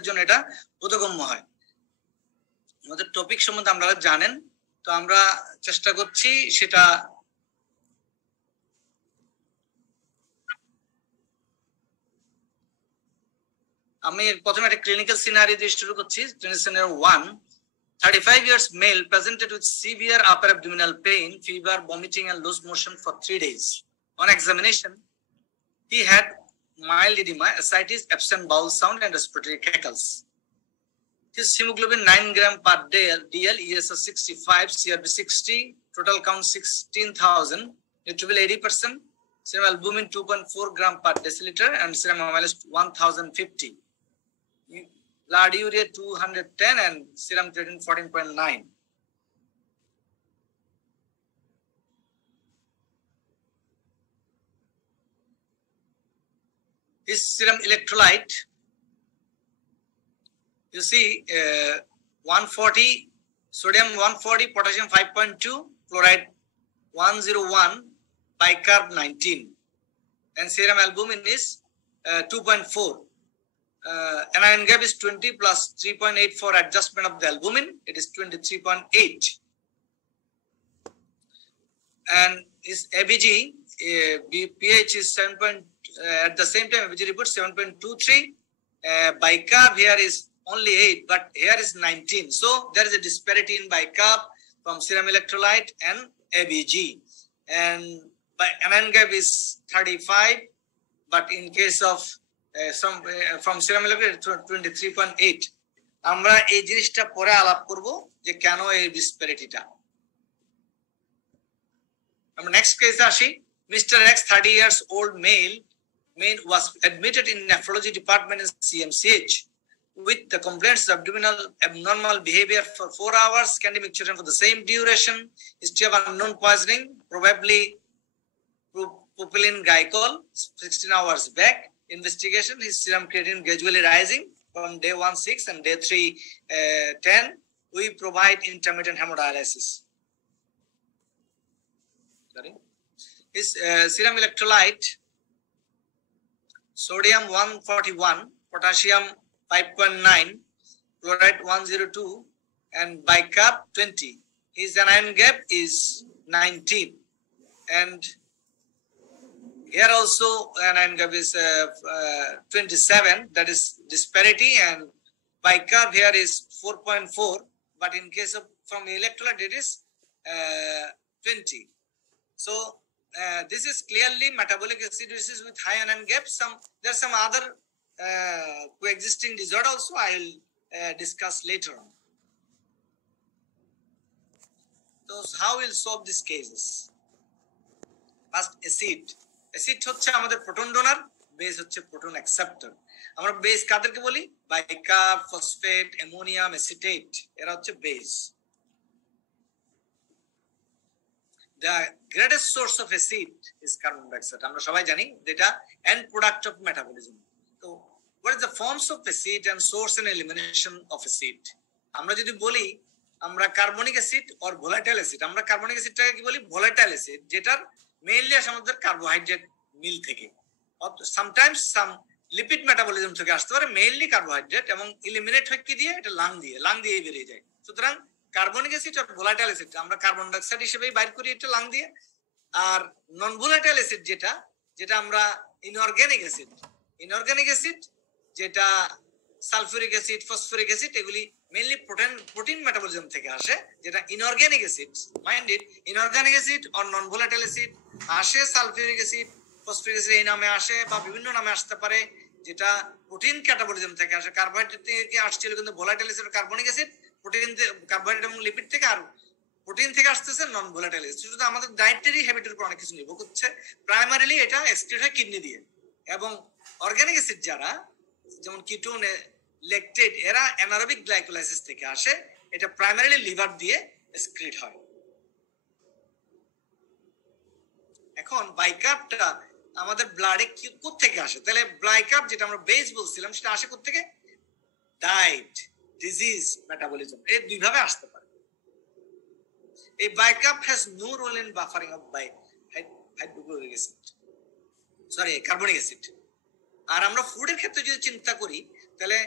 অ্যালবুমিনের জন্য এটা বোধগম্য হয়। আমাদের টপিক সম্বন্ধে আপনারা জানেন, তো আমরা চেষ্টা করছি সেটা আমি প্রথমে একটা ক্লিনিক্যাল সিনারিও দিয়ে শুরু করছি। Clinical scenario 1, 35 years male presented with severe upper abdominal pain, fever, vomiting and loose motion for 3 days. On examination, he had mild edema, ascites, absent bowel sound and respiratory cackles. His hemoglobin 9 gram per DL, ESS 65, CRP 60, total count 16,000, neutrophil 80%, serum albumin 2.4 gram per deciliter and serum amylase 1050. Blood urea 210 and serum creatinine 14.9. His serum electrolyte, you see, 140, sodium 140, potassium 5.2, chloride 101, bicarb 19, and serum albumin is 2.4. Anion gap is 20 plus 3.8 for adjustment of the albumin. It is 23.8. And his ABG, pH is 7. At the same time, ABG report 7.23. Bicarb here is only 8, but here is 19. So there is a disparity in bicarb from serum electrolyte and ABG. And anion gap is 35, but in case of from serum electrolyte 23.8. আমরা এই জিনিসটা পরে আলাপ করব যে কেন এই ডিসপ্যারিটিটা। আমরা নেক্সট কেসে আসি। Mr. X, 30 years old male was admitted in nephrology department in CMCH with the complaints of abdominal abnormal behavior for 4 hours, scanty micturition for the same duration, history of unknown poisoning, probably propylene glycol 16 hours back. Investigation, his serum creatinine gradually rising from day 1-6 and day 3-10. We provide intermittent hemodialysis. Sorry. His serum electrolyte, sodium 141, potassium 5.9, chloride 102, and bicarb 20. His anion gap is 19, and here also anion gap is 27. That is disparity, and bicarb here is 4.4, but in case of from electrolyte it is 20. So this is clearly metabolic acidosis with high anion gap. There are some other coexisting disorder also I will discuss later on. So how we'll solve these cases? First, acid. Acid হচ্ছে আমাদের proton donor, base হচ্ছে proton acceptor. আমরা base কাদেরকে বলি? বাইকার্ব, phosphate, ammonium, acetate, এরা হচ্ছে base. The greatest source of acid is carbon dioxide. আমরা সবাই জানি যেটা end product of metabolism. So what is the forms of acid and source and elimination of acid? আমরা যদি বলি আমরা carbonic acid or volatile acid, আমরা carbonic অ্যাসিডটাকে কি বলি? volatile acid, যেটার মেইনলি আসে আমাদের কার্বোহাইড্রেট মিল থেকে, সামটাইমস সাম লিপিড মেটাবলিজম থেকে আসতে পারে, মেইনলি কার্বোহাইড্রেট, এবং ইলিমিনেট হয় কি দিয়ে? এটা লাং দিয়ে বেরিয়ে যায়। সুতরাং কার্বনিক অ্যাসিড আর ভোলাটাইল অ্যাসিড আমরা কার্বন ডাইঅক্সাইড হিসেবেই বাইর করি এটা লাং দিয়ে। আর নন ভোলাটাইল অ্যাসিড যেটা আমরা ইনঅর্গানিক অ্যাসিড যেটা সালফিউরিক অ্যাসিড, ফসফরিক অ্যাসিড, এগুলি মেইনলি প্রোটিন মেটাবলিজম থেকে আসে, যেটা inorganic acid. Mind it, inorganic acid or non volatile acid আসে সালফিউরিক অ্যাসিড, ফসফরিক অ্যাসিড এই নামে আসে বা বিভিন্ন নামে আসতে পারে, যেটা প্রোটিন ক্যাটাবলিজম থেকে আসে। কার্বোহাইড্রেট থেকে আসছিল কিন্তু volatile acid carbonic acid, protein carbohydrate এবং লিপিড থেকে, আর প্রোটিন থেকে আসতেছে নন ভোলাটাইল অ্যাসিড। শুধু আমাদের ডায়েটারি হ্যাবিটের উপর অনেক কিছু নির্ভর করছে। প্রাইমারিলি এটা এক্সক্রিট হয় কিডনি দিয়ে, এবং অর্গানিক অ্যাসিড যারা যেমন কিটোন, ল্যাকটেট, এরা অ্যানারোবিক গ্লাইকোলাইসিস থেকে আসে। এটা প্রাইমারিলি লিভার দিয়ে এক্সক্রিট হয়। এখন বাইকার্বটা আমাদের ব্লাডে কোত্থেকে আসে? তাহলে বাইকার্ব যেটা আমরা বেস বলছিলাম সেটা আসে কোত্থেকে? ডায়েট, ডিজিজ, মেটাবলিজম, এই দুই ভাবে আসতে পারে। এই bicarb has no role in buffering of hydrochloric acid, sorry carbonic acid. আর আমরা ফুডের ক্ষেত্রে যদি চিন্তা করি তাহলে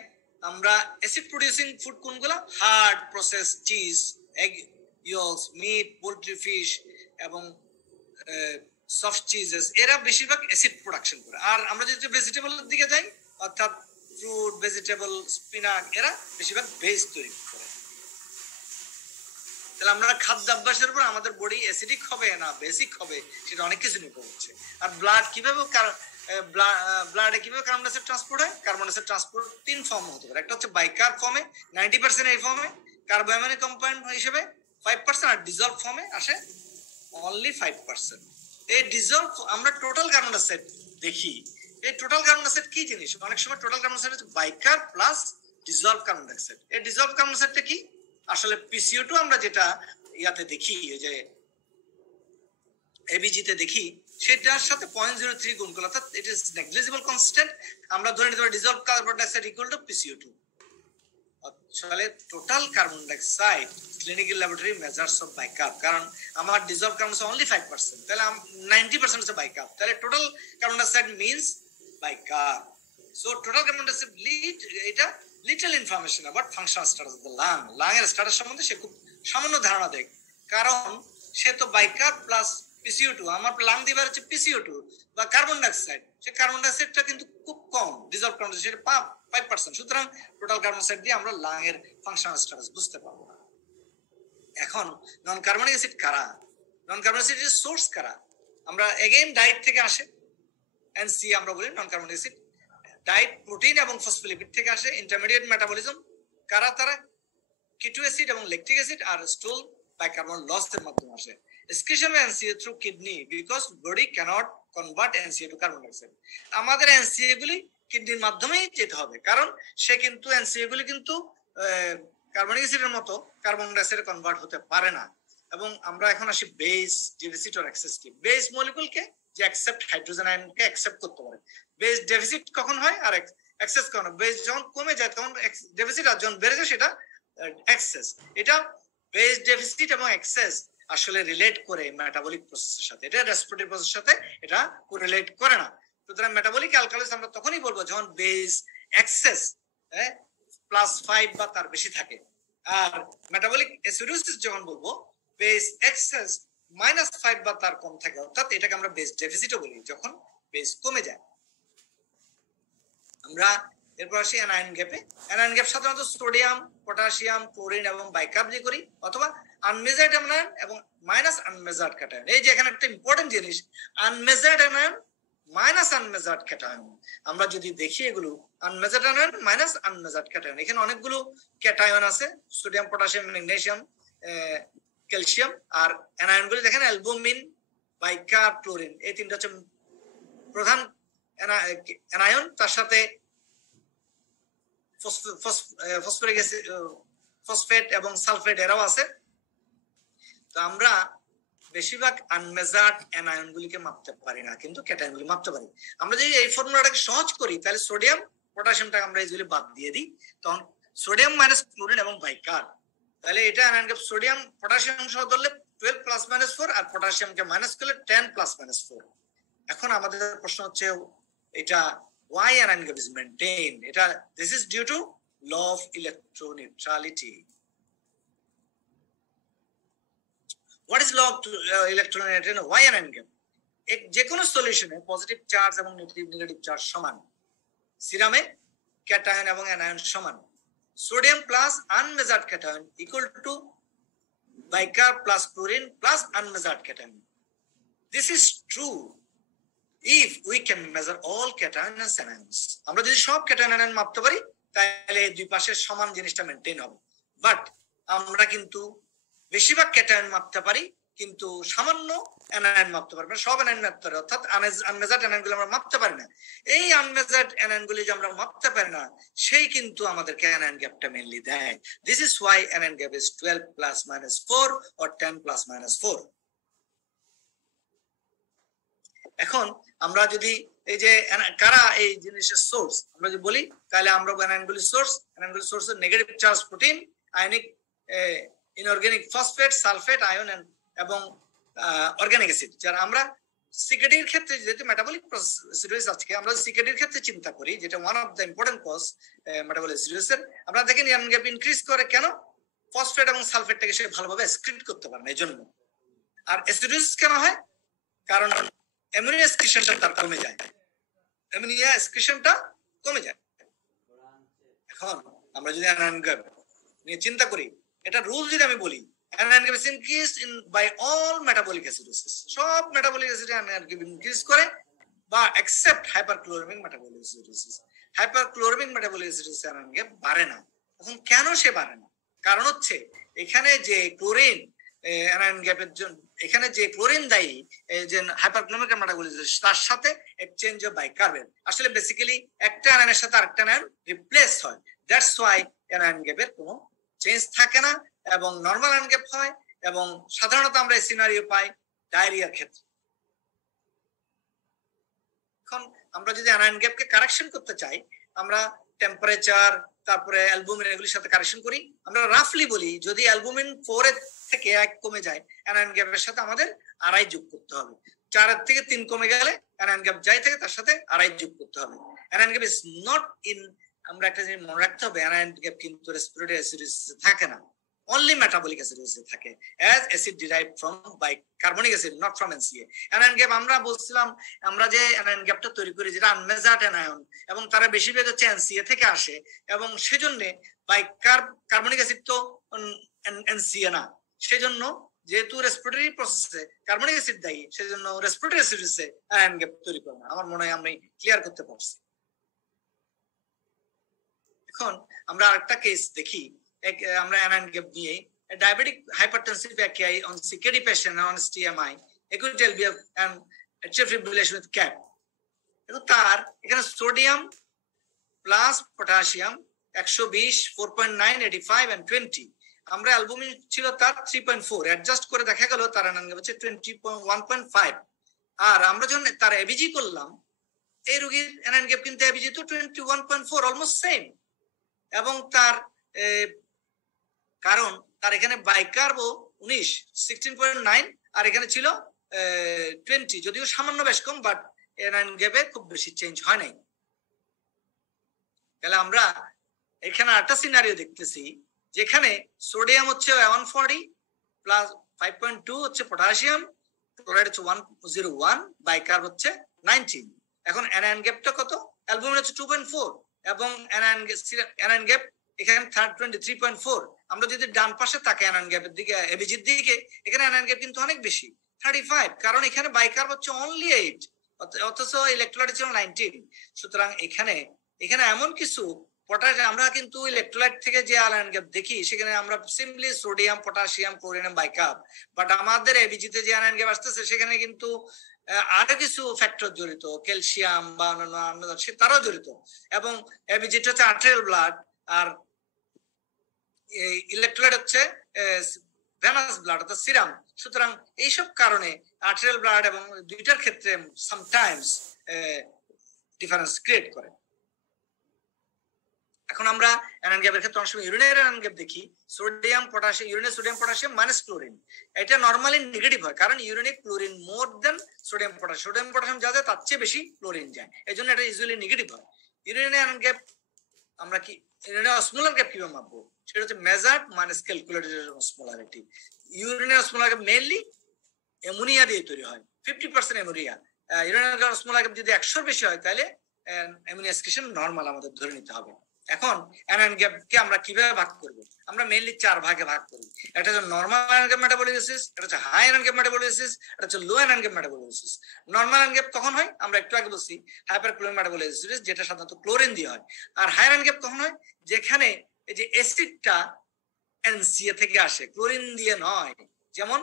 আমরা অ্যাসিড প্রোডিউসিং ফুড কোনগুলো? Hard process, cheese, egg yolks, meat, poultry, fish এবং সফট চিজেস, এরা বেশিরভাগ অ্যাসিড প্রোডাকশন করে। আর আমরা যদি ভেজিটেবলের দিকে যাই, অর্থাৎ ফ্রুট, ভেজিটেবল, স্পিনাচ, এরা বেশিরভাগ বেস তৈরি করে। তাহলে আমরা খাদ্যাভ্যাসের উপর আমাদের বডি অ্যাসিডিক হবে না বেসিক হবে, সেটা অনেক কিছু নির্ভর করছে। আর ব্লাড কিভাবে ব্লাডে কিভাবে কার্বন ডাইঅক্সাইড ট্রান্সপোর্ট হয়? কার্বন ডাইঅক্সাইড ট্রান্সপোর্ট 3 ফর্ম হতে পারে। একটা হচ্ছে বাইকার্ব ফর্মে 90% এই ফর্মে, কার্বোঅ্যামিনো কম্পাউন্ড হিসেবে 5%, আর ডিজলভ ফর্মে আসে অনলি 5%। এই ডিজলভ আমরা টোটাল কার্বন ডাইঅক্সাইড দেখি। এই টোটাল কার্বন ডাইঅক্সাইড কি জিনিস? অনেক সময় টোটাল কার্বন ডাইঅক্সাইড হচ্ছে বাইকার্ব প্লাস ডিজলভ কার্বন ডাইঅক্সাইড। এই ডিজলভ কার্বন ডাইঅক্সাইডটা কি? আসলে PCO2 আমরা যেটা ইয়াতে দেখি, এই যে এবিজিতে দেখি, সেটার সাথে 0.03 গুণ করলে, অর্থাৎ ইট ইজ নেগলিজিবল কনস্ট্যান্ট। আমরা ধরে নিতে পারি dissolve carbon dioxide equal to PCO2। আসলে total carbon dioxide clinical laboratory measures of bicarb, কারণ আমার ডিজলভ কার্বন ডাইঅক্সাইড অনলি 5%, তাহলে 90% হচ্ছে বাইকার্ব, তাহলে total carbon dioxide means bicarb. So total carbon dioxide এটা little information about functional status of the lung. লাংয়ের status সম্বন্ধে সে খুব সামান্য ধারণা দেয়, কারণ সে তো বাইকার্ব প্লাস PCO2, আমার লাং দিবার হচ্ছে PCO2 বা কার্বন ডাইঅক্সাইড, সে কার্বন ডাইঅক্সাইডটা কিন্তু খুব কম, ডিজলভ কার্বন ডাইঅক্সাইড 5%। সুতরাং টোটাল কার্বন ডাইঅক্সাইড দিয়ে আমরা লাং এর ফাংশনাল স্ট্যাটাস বুঝতে পারবো না। এখন নন কার্বনিক অ্যাসিড কারা? নন কার্বনিক অ্যাসিড সোর্স কারা? আমরা এগেইন ডায়েট থেকে আসে, NC আমরা বলি non carbonic acid. Diet, protein এবং ফসফোলিপিড থেকে আসে। ইন্টারমিডিয়েট মেটাবলিজম কারা? তারা কিটো অ্যাসিড এবং ল্যাকটিক অ্যাসিড আর স্টুল বাইকার্বন লস এর মাধ্যমে আসে। Excretion of NCA through kidney, because body can't convert NCA to carbon dioxide. আমাদের NCA গুলি কিডনির মাধ্যমেই যেতে হবে, কারণ সে কিন্তু NCA গুলি কিন্তু কার্বনিক অ্যাসিডের মতো কার্বন ডাইঅক্সাইডে কনভার্ট হতে পারে না। এবং আমরা এখন আসি বেস ডেফিসিট অর এক্সেস কি। বেস মলিকুলকে যে অ্যাকসেপ্ট হাইড্রোজেন আয়নকে অ্যাকসেপ্ট করতে পারে। বেস ডেফিসিট কখন হয় আর এক্সেস কখন? বেস যখন কমে যায় তখন ডেফিসিট, আর যখন বেড়ে যায় সেটা এক্সেস। এটা বেস ডেফিসিট এবং এক্সেস আসলে রিলেট করে মেটাবলিক প্রসেসের সাথে, এটা রেসপিরেটরি প্রসেসের সাথে এটা কোরিলেট করে না। সুতরাং মেটাবলিক অ্যালকালিস আমরা তখনই বলবো যখন বেস এক্সেস +5 বা তার বেশি থাকে, আর মেটাবলিক অ্যাসিডোসিস যখন বলবো বেস এক্সেস -5 বা তার কম থাকে, অর্থাৎ এটাকে আমরা বেস ডেফিসিটও বলি যখন বেস কমে যায়। আমরা এরপর আসি অ্যানায়ন গ্যাপে। অ্যানায়ন গ্যাপ সাধারণত সোডিয়াম, পটাশিয়াম, ক্লোরিন এবং বাইকার্ব দিয়ে করি, অথবা আনমেজার্ড অ্যানায়ন এবং মাইনাস আনমেজার্ড ক্যাটায়ন। এই যে এখানে একটা ইম্পর্টেন্ট জিনিস, আনমেজার্ড অ্যানায়ন মাইনাস আনমেজার্ড ক্যাটায়ন। আমরা যদি দেখি এগুলো আনমেজার্ড অ্যানায়ন মাইনাস আনমেজার্ড ক্যাটায়ন, এখানে অনেকগুলো ক্যাটায়ন আছে, সোডিয়াম, পটাশিয়াম, ম্যাগনেসিয়াম, ক্যালসিয়াম। আর অ্যানায়ন গুলি দেখেন অ্যালবুমিন, বাইকার্ব, ক্লোরিন, এই তিনটা হচ্ছে প্রধান অ্যানায়ন। তার সাথে ফসফরিক অ্যাসিড, ফসফেট এবং সালফেট এরাও আছে। তো আমরা বেশিরভাগ আনমেজার্ড অ্যানায়ন গুলিকে মাপতে পারি না, কিন্তু ক্যাটায়ন গুলি মাপতে পারি। আমরা যদি এই ফর্মুলাটাকে সহজ করি, তাহলে সোডিয়াম, পটাশিয়ামটাকে আমরা এইগুলি বাদ দিয়ে দিই, তখন সোডিয়াম মাইনাস ক্লোরিন এবং বাইকার্ব, তাহলে এটা অ্যানায়ন গ্যাপ। সোডিয়াম পটাশিয়াম সহ ধরলে 12 ± 4, আর পটাশিয়ামকে মাইনাস করলে 10 ± 4। এখন আমাদের প্রশ্ন হচ্ছে এটা why anion gap is maintained? This is due to law of electroneutrality. What is law of electroneutrality? Why anion gap? যে কোনো সলিউশনে পজিটিভ চার্জ এবং নেগেটিভ চার্জ সমান, সিরামে ক্যাটায়ন এবং অ্যানায়ন সমান। Sodium plus unmeasured cation equal to bicarb plus chlorine plus unmeasured cation. This is true if we can measure all cation and anions. আমরা যদি সব ক্যাটায়ন অ্যানায়ন মাপতে পারি, তাহলে দুই পাশের সমান জিনিসটা মেইনটেইন হবে। বাট আমরা কিন্তু বেশিরভাগ ক্যাটায়ন মাপতে পারি, কিন্তু সামান্য অ্যানায়ন মাপতে পারি না। সব অ্যানায়ন মাপতে পারি, অর্থাৎ আনমেজার্ড অ্যানায়নগুলো আমরা মাপতে পারি না। এই আনমেজার্ড অ্যানায়নগুলি যে আমরা মাপতে পারি না, সেই কিন্তু আমাদেরকে অ্যানায়ন গ্যাপটা মেইনলি দেয়। This is Y anion gap is 12 ± 4 or 10 ± 4। এখন আমরা যদি এই যে কারা এই জিনিসের সোর্স আমরা যদি বলি, তাহলে আমরা অ্যানায়নগুলি source negative charge protein, ionic inorganic phosphate, sulphate, ion এবং অর্গানিক অ্যাসিড, যারা আমরা সিকেডির ক্ষেত্রে যেহেতু মেটাবলিক অ্যাসিডোসিস আজকে আমরা সিকেডির ক্ষেত্রে চিন্তা করি, যেটা one of the important cause metabolic অ্যাসিডোসিসের, আমরা দেখেন আয়রন গ্যাপ ইনক্রিজ করে কেন? ফসফেট এবং সালফেটটাকে সে ভালোভাবে এক্সক্রিট করতে পারে না, এই জন্য। আর অ্যাসিডোসিস কেন হয়? কারণ অ্যামোনিয়া এক্সক্রিশনটা তার কমে যায়, অ্যামোনিয়া এক্সক্রিশনটা কমে যায়। এখন আমরা যদি আয়রন গ্যাপ নিয়ে চিন্তা করি, এটা রুল যদি আমি বলি, anion gap is increased in by all metabolic acidosis, সব metabolic acid anion gap increase করে, বা except hyperchloremic metabolic acidosis, hyperchloremic metabolic acidosis anion gap বাড়ে না। এখন কেন সে বাড়ে না? কারণ হচ্ছে এখানে যে ক্লোরিন anion গ্যাপের জন্য, এখানে যে ক্লোরিন দায়ী যে হাইপারক্লোরিক metabolic acidosis, তার সাথে এক্সচেঞ্জ অফ বাইকার্বন, আসলে বেসিক্যালি একটা আয়নের সাথে আরেকটা আয়ন রিপ্লেস হয়, দ্যাটস ওয়াই anion গ্যাপের কোনো চেঞ্জ থাকে না এবং নরমাল আয়ন গ্যাপ হয়। এবং সাধারণত আমরা এই সিনারিও পাই ডায়রিয়ার ক্ষেত্রে। এখন আমরা যদি আয়ন গ্যাপকে কারেকশন করতে চাই, আমরা টেম্পারেচার তারপরে অ্যালবুমিন এগুলির সাথে কারেকশন করি। আমরা রাফলি বলি যদি অ্যালবুমিন 4 থেকে 1 কমে যায়, আয়ন গ্যাপের সাথে আমাদের আড়াই যোগ করতে হবে। 4 থেকে 3 কমে গেলে আয়ন গ্যাপ যাই থেকে তার সাথে আড়াই যোগ করতে হবে। Ion gap is not in, আমরা একটা জিনিস মনে রাখতে হবে, আয়ন গ্যাপ কিন্তু রেসপিরেটরি অ্যাসিডোসিসে থাকে না, only metabolic acidosis থাকে, as acid derived from by carbonic acid, not from NCA. anion gap আমরা বলছিলাম, আমরা যে anion গ্যাপটা তৈরি করি যেটা আনমেজার্ড অ্যানায়ন, এবং তারা বেশিরভাগ হচ্ছে NCA থেকে আসে, এবং সেজন্য বাই কার্বনিক অ্যাসিড তো NCA না, সেজন্য যেহেতু রেসপিরেটরি প্রসেসে কার্বনিক অ্যাসিড দায়ী, সেজন্য রেসপিরেটরি অ্যাসিডোসিসে anion gap তৈরি করে না। আমার মনে হয় আমি ক্লিয়ার করতে পারছি। এখন আমরা আরেকটা কেস দেখি, আমরা anion gap নিয়ে, diabetic hypertensive AKI on CKD patient on STMI, equital be an atrial fibrillation with CAP। তার এখানে সোডিয়াম প্লাস পটাশিয়াম 120, 4.9, 85 and 20, আমরা অ্যালবুমিন ছিল তার 3.4, অ্যাডজাস্ট করে দেখা গেল তার anion gap হচ্ছে 21.5। আর আমরা যখন তার এবিজি করলাম, এই রোগীর anion gap কিন্তু এবিজি তো 21.4, অলমোস্ট সেম। এবং তার কারণ তার এখানে বাইকার্বো 19, 16.9, আর এখানে ছিল 20, যদিও সামান্য বেশ কম, বাট anion গ্যাপে খুব বেশি চেঞ্জ হয় নাই। তাহলে আমরা এখানে একটা সিনারিও দেখতেছি যেখানে সোডিয়াম হচ্ছে 140 প্লাস 5.2 হচ্ছে পটাশিয়াম, ক্লোরাইড হচ্ছে 101, বাইকার্ব হচ্ছে 19। এখন anion গ্যাপটা কত? অ্যালবুমিন হচ্ছে 2.4 এবং anion গ্যাপ এখানে 23.4। আমরা যদি ডান পাশে তাকাই anion গ্যাপের দিকে, এবিজির দিকে, এখানে anion গ্যাপ কিন্তু অনেক বেশি, 35, কারণ এখানে বাইকার্ব হচ্ছে অনলি 8, অথচ ইলেকট্রোলাইট ছিল 19। সুতরাং এখানে এমন কিছু পটাশ, আমরা কিন্তু ইলেকট্রোলাইট থেকে যে anion গ্যাপ দেখি সেখানে আমরা simply sodium, potassium, chlorine, bicarb, but আমাদের এবিজিতে যে anion গ্যাপ আসতেছে সেখানে কিন্তু আরো কিছু ফ্যাক্টর জড়িত, ক্যালসিয়াম বা অন্যান্য তারাও জড়িত, এবং এবিজিটা হচ্ছে আর্টেরিয়াল ব্লাড, আর ইলেকট্রোলাইট হচ্ছে ভেনাস ব্লাড অর্থাৎ সিরাম। সুতরাং এইসব কারণে আর্টেরিয়াল ব্লাড এবং দুইটার ক্ষেত্রে সামটাইমস ডিফারেন্স ক্রিয়েট করে। এখন আমরা anion গ্যাপের ক্ষেত্রে অনেক সময় ইউরিনের anion গ্যাপ দেখি, সোডিয়াম পটাশিয়াম, ইউরিনে সোডিয়াম পটাশিয়াম মাইনাস ক্লোরিন, এটা নরমালি নেগেটিভ হয়, কারণ ইউরিনে chlorine more than sodium potassium, sodium potassium যা যায় তার চেয়ে বেশি ক্লোরিন যায়, এই জন্য এটা ইউজুয়ালি নেগেটিভ হয়। ইউরিনে anion গ্যাপ আমরা কি ইউরিনে অসমোলার গ্যাপ কিভাবে মাপবো? সেটা হচ্ছে মেজার্ড মাইনাস ক্যালকুলেটেড অসমোলারিটি। ইউরিনে অসমোলার গ্যাপ মেইনলি অ্যামোনিয়া দিয়ে তৈরি হয়, 50% অ্যামোনিয়া। ইউরিনে অসমোলার গ্যাপ যদি 100 বেশি হয় তাহলে অ্যামোনিয়া এক্সক্রিশন নরমাল আমাদের ধরে নিতে হবে। এখন anion গ্যাপকে আমরা কিভাবে ভাগ করব? আমরা মেইনলি 4 ভাগে ভাগ করি। এটা হচ্ছে নরমাল anion গ্যাপ মেটাবলিসিস, এটা হচ্ছে হাই anion গ্যাপ মেটাবলিসিস, এটা হচ্ছে low anion gap metabolism. Normal anion gap কখন হয়? আমরা একটু আগে বলছি হাইপারক্লোরিক মেটাবলিসিস, যেটা সাধারণত ক্লোরিন দিয়ে হয়। আর হাই anion গ্যাপ কখন হয়? যেখানে এই যে অ্যাসিডটা NCA থেকে আসে, ক্লোরিন দিয়ে নয়। যেমন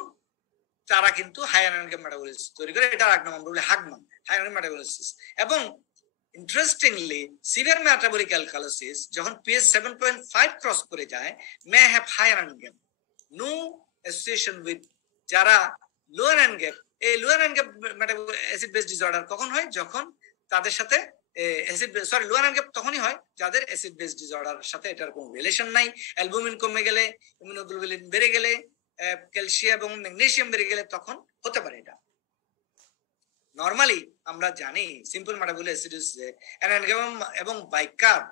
তারা কিন্তু হাই anion গ্যাপ মেটাবলিসিস তৈরি করে, এটা এক নম্বর বলে হাগমা হাই anion মেটাবলিসিস। এবং interestingly severe metabolic alkalosis যখন pH 7.5 ক্রস করে যায় may have high anion gap, no association with যারা low anion gap। এই low anion gap metabolic acid base disorder কখন হয়? যখন তাদের সাথে low anion gap তখনই হয় যাদের অ্যাসিড বেস ডিসঅর্ডার সাথে এটার কোনো রিলেশন নাই। অ্যালবুমিন কমে গেলে, ইমিউনোগ্লোবুলিন বেড়ে গেলে, ক্যালসিয়াম এবং ম্যাগনেসিয়াম বেড়ে গেলে তখন হতে পারে এটা। নরমালি আমরা জানি simple metabolic acidosis anion gap এবং বাইকার্ব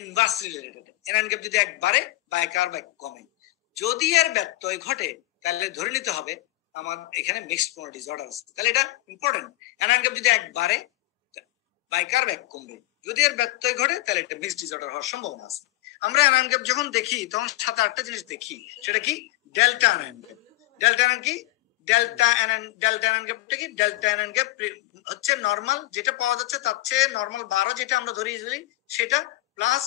ইনভার্সলি রিলেটেড। অ্যানায়ন গ্যাপ যদি একবারে, বাইকার্ব কমে। যদি এর ব্যত্যয় ঘটে তাহলে ধরে নিতে হবে আমার এখানে মিক্সড কোনো ডিসঅর্ডার আছে। তাহলে এটা ইম্পর্টেন্ট। অ্যানায়ন গ্যাপ যদি একবারে, বাইকার্ব কমবে। যদি এর ব্যত্যয় ঘটে তাহলে এটা মিক্সড ডিসঅর্ডার হওয়ার সম্ভাবনা আছে। আমরা অ্যানায়ন গ্যাপ যখন দেখি তখন সাথে আটটা জিনিস দেখি, সেটা কি? Delta anion gap. Delta anion কি? ডেল্টা অ্যানায়ন গ্যাপটা কি? ডেল্টা অ্যানায়ন গ্যাপ হচ্ছে নরমাল যেটা পাওয়া যাচ্ছে তার চেয়ে নরমাল 12 যেটা আমরা ধরি সেটা, প্লাস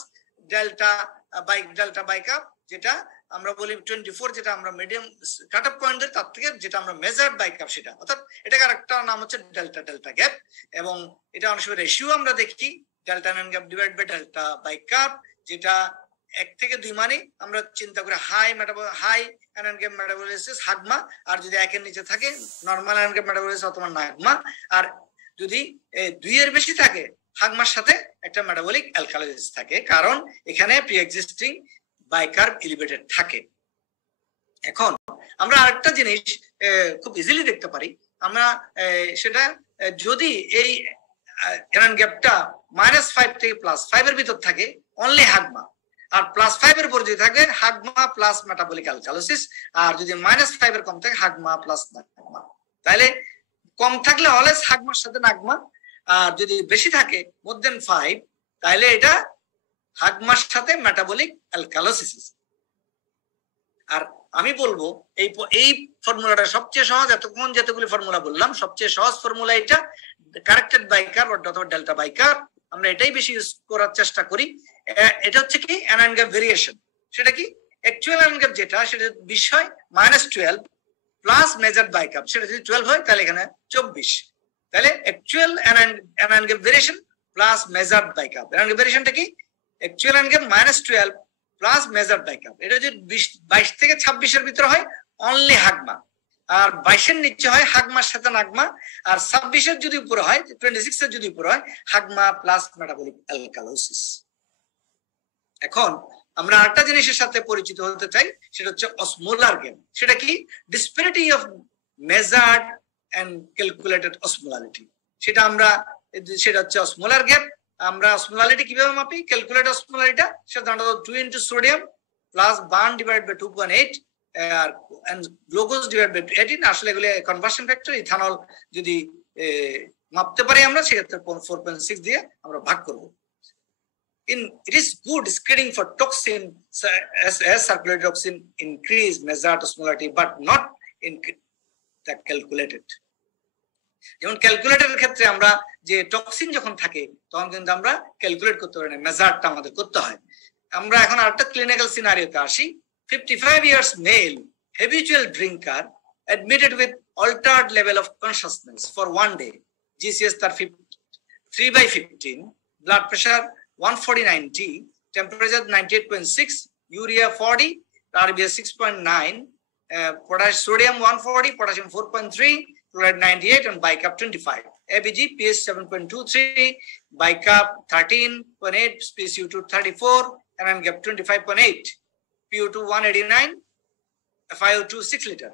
ডেল্টা বাইকাপ যেটা আমরা বলি 24, যেটা আমরা মিডিয়াম কাট অফ পয়েন্ট তার থেকে যেটা আমরা মেজার্ড বাইকাপ সেটা, অর্থাৎ এটাকে আরেকটা নাম হচ্ছে ডেল্টা গ্যাপ। এবং এটা অনেক সময় রেশিও আমরা দেখি delta anion gap divide by delta bicarb, যেটা 1 থেকে 2 মানে আমরা চিন্তা করি হাই অ্যানায়ন গ্যাপ মেটাবলিসিস হাগমা, আর যদি 1 এর নিচে থাকে নরমাল অ্যানায়ন গ্যাপ মেটাবলিসিস অথবা নাগমা, আর যদি 2 এর বেশি থাকে হাগমার সাথে একটা মেটাবলিক অ্যালকালাইসিস থাকে, কারণ এখানে প্রি এক্সিস্টিং বাইকার্ব এলিভেটেড থাকে। এখন আমরা আরেকটা জিনিস খুব ইজিলি দেখতে পারি, আমরা সেটা যদি এই অ্যানায়ন গ্যাপটা -5 থেকে +5 এর ভিতর থাকে অনলি হাগমা, আর +5 এর উপর যদি থাকে হাগমা প্লাস মেটাবলিক অ্যালকালাইসিস, আর যদি -5 এর কম থাকে হাগমা প্লাস নাগমা। তাহলে কম থাকলে অলওয়েজ হাগমার সাথে নাগমা, আর যদি বেশি থাকে মোর দেন 5 তাহলে এটা হাগমার সাথে মেটাবলিক অ্যালকালাইসিস। আর আমি বলবো এই ফর্মুলাটা সবচেয়ে সহজ, এতক্ষণ যতগুলি ফর্মুলা বললাম সবচেয়ে সহজ ফর্মুলা এটা, কারেক্টেড বাইকার্ব অথবা ডেল্টা বাইকার্ব। আমরা এটাই বেশি ইউজ করার চেষ্টা করি। এটা হচ্ছে কি অ্যানায়ন গ্যাপ ভেরিয়েশন। সেটা কি? অ্যাকচুয়াল অ্যানায়ন গ্যাপ যেটা সেটা বিষয় -12 প্লাস মেজার্ড বাইকাপ, সেটা যদি 12 হয় তাহলে এখানে 24। তাহলে actual anion gap variation plus measured bicarb. Anion gap ভেরিয়েশনটা কি? Actual anion gap -12 plus measured bicarb. এটা যদি 22 থেকে 26 এর ভিতরে হয় অনলি হাগমা, আর 22 এর নিচে হয় হাগমার সাথে নাগমা, আর 26 এর যদি উপরে হয় 26 এর যদি উপরে হয় হাগমা প্লাস মেটাবলিক অ্যালকালাইসিস। এখন আমরা আরেকটা জিনিসের সাথে পরিচিত হতে চাই, সেটা হচ্ছে অসমোলার গ্যাপ। সেটা কি? Disparity of measured and calculated osmolarity. সেটা হচ্ছে অসমোলার গ্যাপ। আমরা অসমোলারিটি কিভাবে মাপি? ক্যালকুলেট অসমোলারিটা সাধারণত 2 into sodium plus BUN divide by 2.8 আর গ্লুকোজ ডিভাইড বাই 18। আসলে এগুলো কনভার্সন ফ্যাক্টর। ইথানল যদি মাপতে পারি আমরা সেক্ষেত্রে 4.6 দিয়ে আমরা ভাগ করব। It is good screening for toxin as circulated toxin increase measured osmolarity but not in the calculated. যেমন ক্যালকুলেটরের ক্ষেত্রে আমরা যে টক্সিন যখন থাকে তখন কিন্তু আমরা ক্যালকুলেট করতে পারি না, মেজারটা আমাদের করতে হয়। আমরা এখন আরেকটা ক্লিনিক্যাল সিনারিওতে আসি। 55 years male habitual drinker admitted with altered level of consciousness for 1 day, GCS 3/15, blood pressure 140/90, temperature 98.6, urea 40, RBS 6.9, sodium 140, potassium 4.3, chloride 98, and bicarb 25. ABG pH 7.23, bicarb 13.8, PCO2 34, and NGAP 25.8, PO2 189, FiO2 6 liter.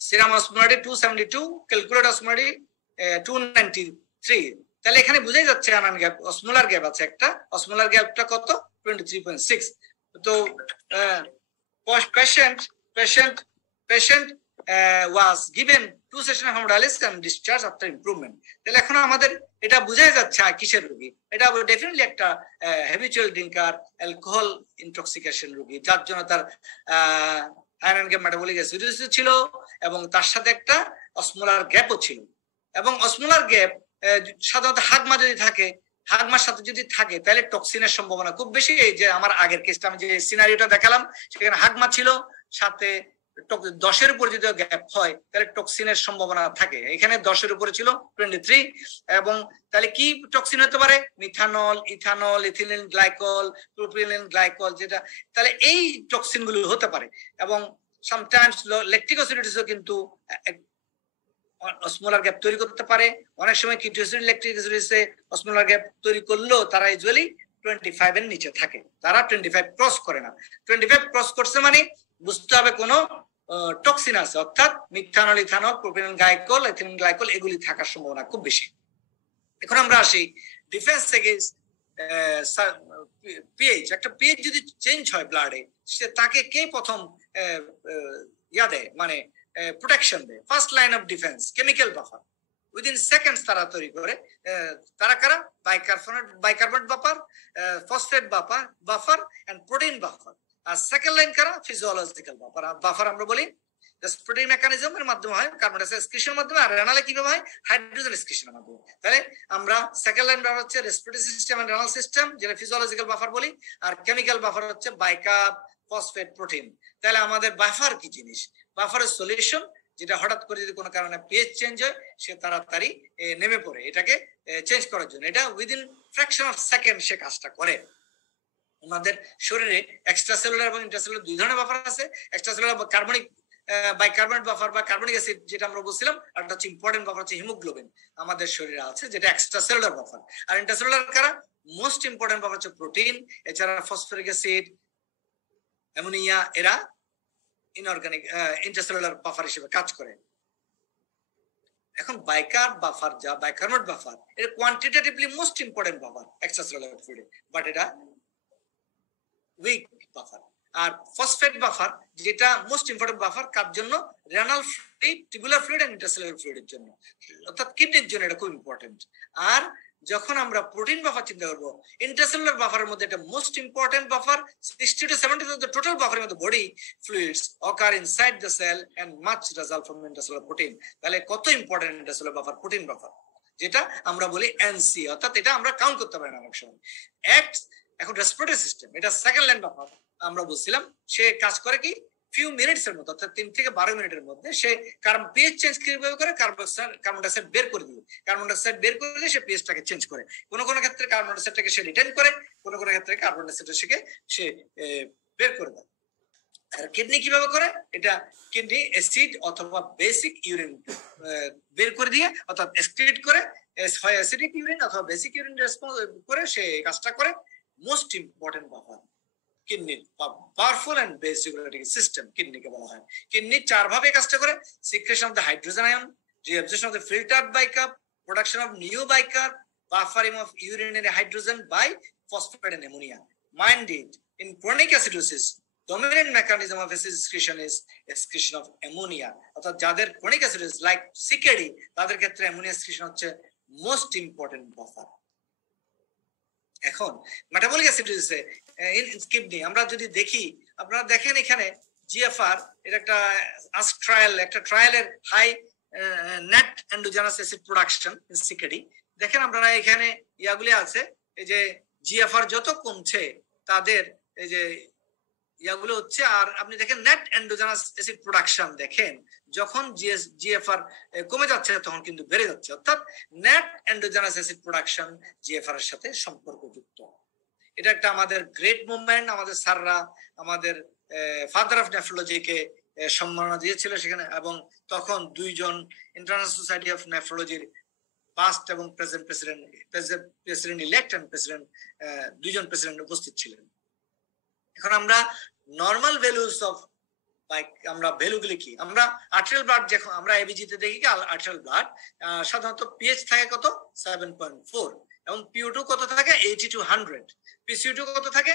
Serum osmolarity 272, calculated osmolarity 293. তাহলে এখানে বুঝাই যাচ্ছে anion gap, osmolar gap আছে একটা। Osmolar গ্যাপটা কত? 23.6. তো patient was given 2 sessions of hemodialysis and discharged after improvement. তাহলে এখন আমাদের এটা বুঝাই যাচ্ছে কিসের রোগী। এটা ডেফিনেটলি একটা হ্যাবিচুয়াল ড্রিঙ্কার, অ্যালকোহল ইনটক্সিকেশন রোগী, যার জন্য তার অ্যানায়ন গ্যাপ মেটাবলিক অ্যাসিডোসিস ছিল এবং তার সাথে একটা অসমোলার গ্যাপও ছিল। এবং অসমোলার গ্যাপ সাধারণত হাগমা যদি থাকে, হাগমার সাথে যদি থাকে তাহলে টক্সিনের সম্ভাবনা খুব বেশি। এই যে আমার আগের কেসটা আমি যে সিনারিওটা দেখালাম সেখানে হাগমা ছিল, সাথে 10 এর উপর যদি গ্যাপ হয় তাহলে টক্সিনের সম্ভাবনা থাকে। এখানে 10 এর উপরে ছিল 23। এবং তাহলে কি টক্সিন হতে পারে? Methanol, ethanol, ethylene glycol, propylene glycol, যেটা তাহলে এই টক্সিন গুলো হতে পারে। এবং সামটাইমস ল্যাকটিক অ্যাসিডোসিসও কিন্তু অসমোলার গ্যাপ তৈরি করতে পারে। অনেক সময় কিটোসিড ল্যাকটিক অ্যাসিডোসিসে অসমোলার গ্যাপ তৈরি করলেও তারা ইউজুয়ালি 25 এর নিচে থাকে, তারা 25 ক্রস করে না। 25 ক্রস করছে মানে বুঝতে হবে কোনো টক্সিন আছে, অর্থাৎ methanol, ethanol, প্রোপিনল glycol, ethylene glycol, এগুলি থাকার সম্ভাবনা খুব বেশি। এখন আমরা আসি ডিফেন্স থেকে পিএইচ, একটা পিএইচ যদি চেঞ্জ হয় ব্লাডে, সে তাকে কে প্রথম ইয়া দেয়, মানে প্রোটেকশন দেয়? First line of defence chemical buffer, within seconds তারা তৈরি করে। তারা কারা? Bicarbonate buffer, phosphate buffer and protein buffer. আর সেকেন্ড লাইন কারা? Physiological buffer. বাফার আমরা বলি রেসপিরেটরি মেকানিজমের মাধ্যমে হয়, কার্বন ডাইঅক্সাইড এক্সক্রিশনের মাধ্যমে, আর রেনালে কিভাবে হয়? হাইড্রোজেন এক্সক্রিশনের মাধ্যমে। তাহলে আমরা সেকেন্ড লাইন বাফার হচ্ছে respiratory system and renal system, যেটা ফিজিওলজিক্যাল বাফার বলি, আর কেমিক্যাল বাফার হচ্ছে বাইকার্ব, ফসফেট, প্রোটিন। তাহলে আমাদের বাফার কি জিনিস? বাফারের সলিউশন, যেটা হঠাৎ করে যদি কোনো কারণে পিএইচ চেঞ্জ হয়, সে তাড়াতাড়ি নেমে পড়ে এটাকে চেঞ্জ করার জন্য। এটা উইদিন ফ্র্যাকশন অফ সেকেন্ড সে কাজটা করে। আমাদের শরীরে এক্সট্রাসেলুলার এবং ইন্ট্রাসেলুলার দুই ধরনের বাফার আছে। এক্সট্রাসেলুলার বা কার্বনিক বাইকার্বনেট বাফার বা কার্বনিক অ্যাসিড, যেটা আমরা বলছিলাম, আর একটা হচ্ছে ইম্পর্টেন্ট বাফার হচ্ছে হিমোগ্লোবিন আমাদের শরীরে আছে, যেটা এক্সট্রাসেলুলার বাফার। আর ইন্ট্রাসেলুলার কারা? মোস্ট ইম্পর্টেন্ট বাফার হচ্ছে প্রোটিন, এছাড়া ফসফরিক অ্যাসিড, অ্যামোনিয়া, এরা ইনঅর্গানিক ইন্ট্রাসেলুলার বাফার হিসেবে কাজ করে। এখন বাইকার্ব বাফার, যা বাইকার্বনেট বাফার, এটা quantitatively most important buffer extracellular ফ্লুইডে, বাট এটা উইক বাফার। আর ফসফেট বাফার, যেটা মোস্ট ইম্পর্টেন্ট বাফার কার জন্য? Renal fluid, tubular fluid and intracellular ফ্লুইডের জন্য, অর্থাৎ কিডনির জন্য এটা খুব ইম্পর্টেন্ট। আর যখন আমরা প্রোটিন বাফার চিন্তা করবো, ইন্ট্রাসেলুলার বাফারের মধ্যে এটা most important buffer. 60 to 70% of the total buffer in the body fluids occur inside the cell and much result from intracellular protein. তাহলে কত important intracellular buffer, protein buffer, যেটা আমরা বলি এনসি, অর্থাৎ এটা আমরা কাউন্ট করতে পারি না অনেক সময়। এখন রেসপিরেটরি সিস্টেম, এটা সেকেন্ড লাইন বাফার আমরা বলছিলাম, সে কাজ করে কি ফিউ মিনিটস এর মধ্যে, অর্থাৎ 3 থেকে 12 মিনিটের মধ্যে সে পিএইচ চেঞ্জ কিভাবে করে? কার্বন ডাইঅক্সাইড বের করে দিবে। কার্বন ডাইঅক্সাইড বের করে দিলে সে পিএইচটাকে চেঞ্জ করে। কোনো কোনো ক্ষেত্রে কার্বন ডাইঅক্সাইডটাকে সে রিটেন করে, কোনো কোনো ক্ষেত্রে কার্বন ডাইঅক্সাইডটাকে সে বের করে দেয়। আর কিডনি কিভাবে করে? এটা কিডনি অ্যাসিড অথবা বেসিক ইউরিন বের করে দিয়ে, অর্থাৎ এক্সক্রিট করে, হয় অ্যাসিডিক ইউরিন অথবা বেসিক ইউরিন রেসপন্স করে সে কাজটা করে। মোস্ট ইম্পর্টেন্ট বাফার কিডনির powerful and base regulatory system কিডনিকে বলা হয়। কিডনি 4 ভাবে কাজটা করে: secretion of the hydrogen ion, reabsorption of the filtered bicarb, production of new bicarb, buffering of urinary hydrogen by phosphate and ammonia. Mind it, in chronic acidosis, dominant mechanism of acid excretion is excretion of ammonia. অর্থাৎ যাদের chronic acidosis like CKD, তাদের ক্ষেত্রে ammonia excretion হচ্ছে most important buffer. এখন metabolic অ্যাসিডোসিসে kidney আমরা যদি দেখি, আপনারা দেখেন এখানে জিএফআর, এটা একটা ট্রায়াল, একটা ট্রায়ালের high net endogenous acid production in CKD. দেখেন আপনারা এখানে ইয়াগুলি আছে, এই যে জিএফআর যত কমছে তাদের এই যে ইয়াগুলো হচ্ছে। আর আপনি দেখেন নেট এন্ডোজেনাস অ্যাসিড প্রোডাকশন, দেখেন যখন জিএফআর কমে যাচ্ছে তখন কিন্তু বেড়ে যাচ্ছে, অর্থাৎ net endogenous acid production GFR এর সাথে সম্পর্কযুক্ত। এটা একটা আমাদের গ্রেট মুভমেন্ট। আমাদের স্যাররা আমাদের ফাদার অফ নেফ্রোলজিকে সম্মাননা দিয়েছিল সেখানে, এবং তখন 2 জন ইন্টারন্যাশনাল সোসাইটি অফ নেফ্রোলজির পাস্ট এবং present president elect and president, 2 জন প্রেসিডেন্ট উপস্থিত ছিলেন। এখন আমরা নর্মাল ভ্যালুস অফ আমরা ভ্যালুগুলি কি? আমরা আর্টেরিয়াল ব্লাড, যখন আমরা এবিজিতে দেখি কি আর্টেরিয়াল ব্লাড সাধারণত পিএইচ থাকে কত? 7.4, এবং PO2 কত থাকে? 80 to 100। PCO2 কত থাকে?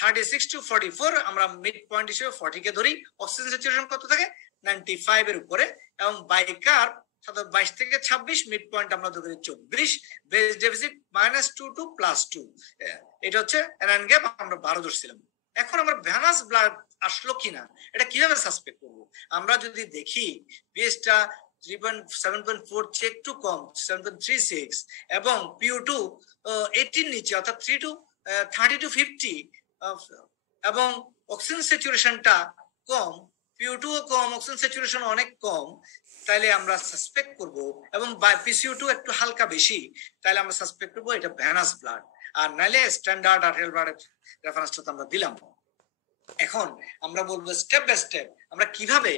36 to 44, আমরা মিড পয়েন্ট হিসেবে 40 কে ধরি। অক্সিজেন স্যাচুরেশন কত থাকে? 95 এর উপরে, এবং বাইকার্ব 22 থেকে 26, মিড পয়েন্ট আমরা ধরি 24, বেস ডেফিসিট -2 to +2, এটা হচ্ছে অ্যানায়ন গ্যাপ আমরা 12 ধরছিলাম। এখন আমরা ভেনাস ব্লাড আসলো কিনা এটা কিভাবে সাসপেক্ট করব? আমরা যদি দেখি পিএইচটা 7.4 চেয়ে একটু কম, 7.36, এবং PO2 18 নিচে, অর্থাৎ 30 to 50, এবং অক্সিজেন স্যাচুরেশনটা কম, PO2 কম, অক্সিজেন স্যাচুরেশন অনেক কম, তাইলে আমরা সাসপেক্ট করব, এবং PCO2 একটু হালকা বেশি, তাইলে আমরা সাসপেক্ট করব এটা ভেনাস ব্লাড। আর নাইলে স্ট্যান্ডার্ড আর্টেরিয়াল ব্লাডের রেফারেন্সটা আমরা দিলাম। এখন আমরা বলবো স্টেপ বাই স্টেপ আমরা কিভাবে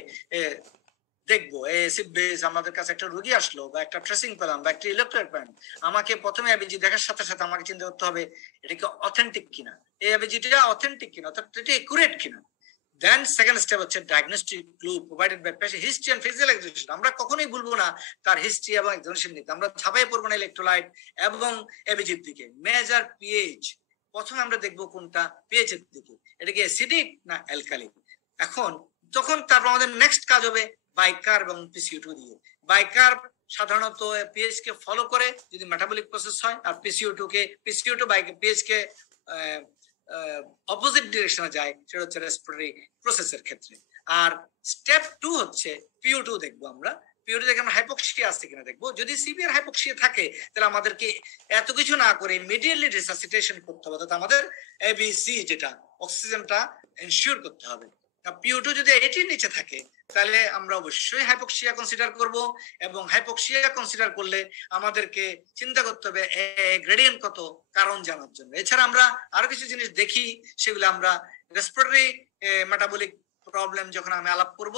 দেখবো অ্যাসিড বেস। আমাদের কাছে একটা রোগী আসলো, বা একটা ট্রেসিং পেলাম, বা একটা ইলেকট্রোলাইট পেলাম, আমাকে প্রথমে এবিজি দেখার সাথে সাথে আমাকে চিন্তা করতে হবে এটা কি অথেন্টিক কিনা, এই এবিজিটা অথেন্টিক কিনা, অর্থাৎ এটা একুরেট কিনা। দেন সেকেন্ড স্টেপ হচ্ছে diagnostic clue provided by patient history and physical examination. আমরা কখনোই ভুলবো না তার হিস্ট্রি এবং এক্সামিনেশন নিতে। আমরা ঝাঁপাই পড়বো না ইলেকট্রোলাইট এবং এবিজির দিকে। মেজার পিএইচ, প্রথমে আমরা দেখবো কোনটা পিএইচ এর দিকে, এটা কি অ্যাসিডিক না অ্যালকালিক। এখন তখন তারপর আমাদের নেক্সট কাজ হবে বাইকার এবং পিসিও2 দিয়ে। বাইকার সাধারণত পিএইচ কে ফলো করে যদি মেটাবলিক প্রসেস হয়, আর পিসিও2 বাই পিএইচ কে অপোজিট ডিরেকশনে যায়, সেটা হচ্ছে রেসপিরেটরি প্রসেসের ক্ষেত্রে। আর স্টেপ 2 হচ্ছে পিও2 দেখবো আমরা। পিও2 দেখে আমরা হাইপোক্সিয়া আছে কিনা দেখবো। যদি সিভিয়ার হাইপোক্সিয়া থাকে তাহলে আমাদেরকে এত কিছু না করে ইমিডিয়েটলি রিসাসিটেশন করতে হবে, অর্থাৎ আমাদের এবিসি যেটা অক্সিজেনটা এনশিওর করতে হবে। পিও2 যদি 80 নিচে থাকে তাহলে আমরা অবশ্যই হাইপোক্সিয়া কনসিডার করব, এবং হাইপোক্সিয়া কনসিডার করলে আমাদেরকে চিন্তা করতে হবে গ্রেডিয়েন্ট কত, কারণ জানার জন্য। এছাড়া আমরা আরো কিছু জিনিস দেখি, সেগুলো আমরা রেসপিরেটরি মেটাবলিক প্রবলেম যখন আমি আলাপ করব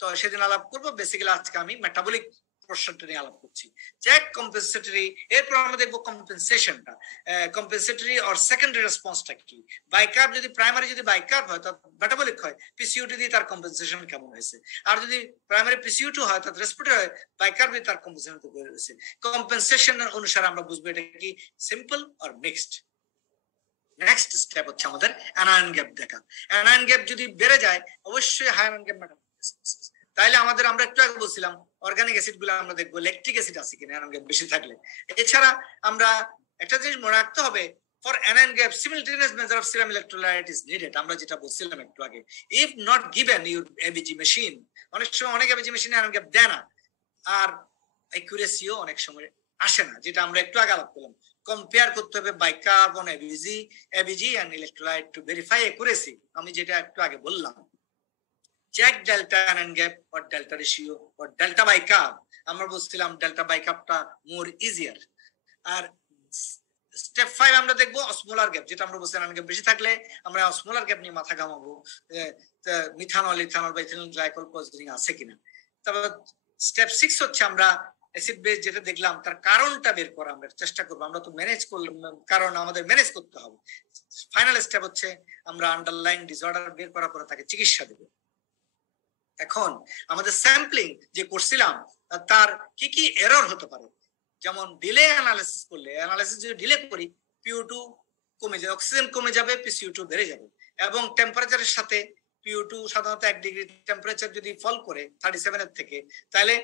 তো সেদিন আলাপ করব। বেসিক্যালি আজকে আমি মেটাবলিক পোরশনটা নিয়ে আলাপ করছি। চেক কম্পেনসেটরি, এরপর আমরা দেখবো কম্পেনসেশনটা, কম্পেনসেটরি অর সেকেন্ডারি রেসপন্সটা কি। বাইকার্ব যদি প্রাইমারি যদি বাইকার্ব হয় তার মেটাবলিক হয়, পিসিও2 দিয়ে তার কম্পেনসেশন কেমন হয়েছে। আর যদি প্রাইমারি পিসিও2 হয় তার রেসপিরেটরি হয়, বাইকার্ব দিয়ে তার কম্পেনসেশন হয়েছে। কম্পেনসেশন অনুসারে আমরা বুঝবো এটা কি simple or mixed. Next step হচ্ছে আমাদের অ্যানায়ন গ্যাপ দেখা। অ্যানায়ন গ্যাপ যদি বেড়ে যায় অবশ্যই হায়ান গ্যাপ মেটাবলিক, তাইলে আমাদের আমরা একটু আগে বলছিলাম অর্গানিক অ্যাসিড গুলো আমরা দেখবো ল্যাকটিক অ্যাসিড আছে কিনা অ্যানায়ন গ্যাপ বেশি থাকলে। এছাড়া আমরা একটা জিনিস মনে রাখতে হবে, for anion gap simultaneous measure of serum electrolyte is needed. আমরা যেটা বলছিলাম একটু আগে, if not given your ABG machine, অনেক সময় অনেক এবিজি মেশিন অ্যানায়ন গ্যাপ দেয় না, আর অ্যাকুরেসিও অনেক সময় আসে না, যেটা আমরা একটু আগে আলাপ করলাম। কম্পেয়ার করতে হবে bicarb on ABG and electrolyte to verify accuracy, আমি যেটা একটু আগে বললাম। Check delta anion gap or delta ratio or delta bicarb. আমরা বলছিলাম ডেল্টা বাইকার্বটা মোর ইজিয়ার। আর স্টেপ 5 আমরা দেখবো অসমোলার গ্যাপ, যেটা আমরা বলছিলাম অ্যানায়ন গ্যাপ বেশি থাকলে আমরা অসমোলার গ্যাপ নিয়ে মাথা ঘামাবো, মিথানল ইথানল বা ইথানল গ্লাইকল পজিটিভ আছে কিনা। তারপর স্টেপ 6 হচ্ছে আমরা অ্যাসিড বেস যেটা দেখলাম তার কারণটা বের করা আমরা চেষ্টা করবো। আমরা তো ম্যানেজ করলাম, কারণ আমাদের ম্যানেজ করতে হবে। ফাইনাল স্টেপ হচ্ছে আমরা আন্ডারলাইন ডিসঅর্ডার বের করার পরে তাকে চিকিৎসা দেব। এখন আমাদের স্যাম্পলিং যে করছিলাম তার কি কি এরর হতে পারে, যেমন ডিলে অ্যানালিসিস করলে, অ্যানালিসিস যদি ডিলে করি পিও2 কমে যাবে, অক্সিজেন কমে যাবে, পিসিও2 বেড়ে যাবে। এবং টেম্পারেচারের সাথে পিও2 সাধারণত 1 ডিগ্রি টেম্পারেচার যদি ফল করে 37 এর থেকে, তাহলে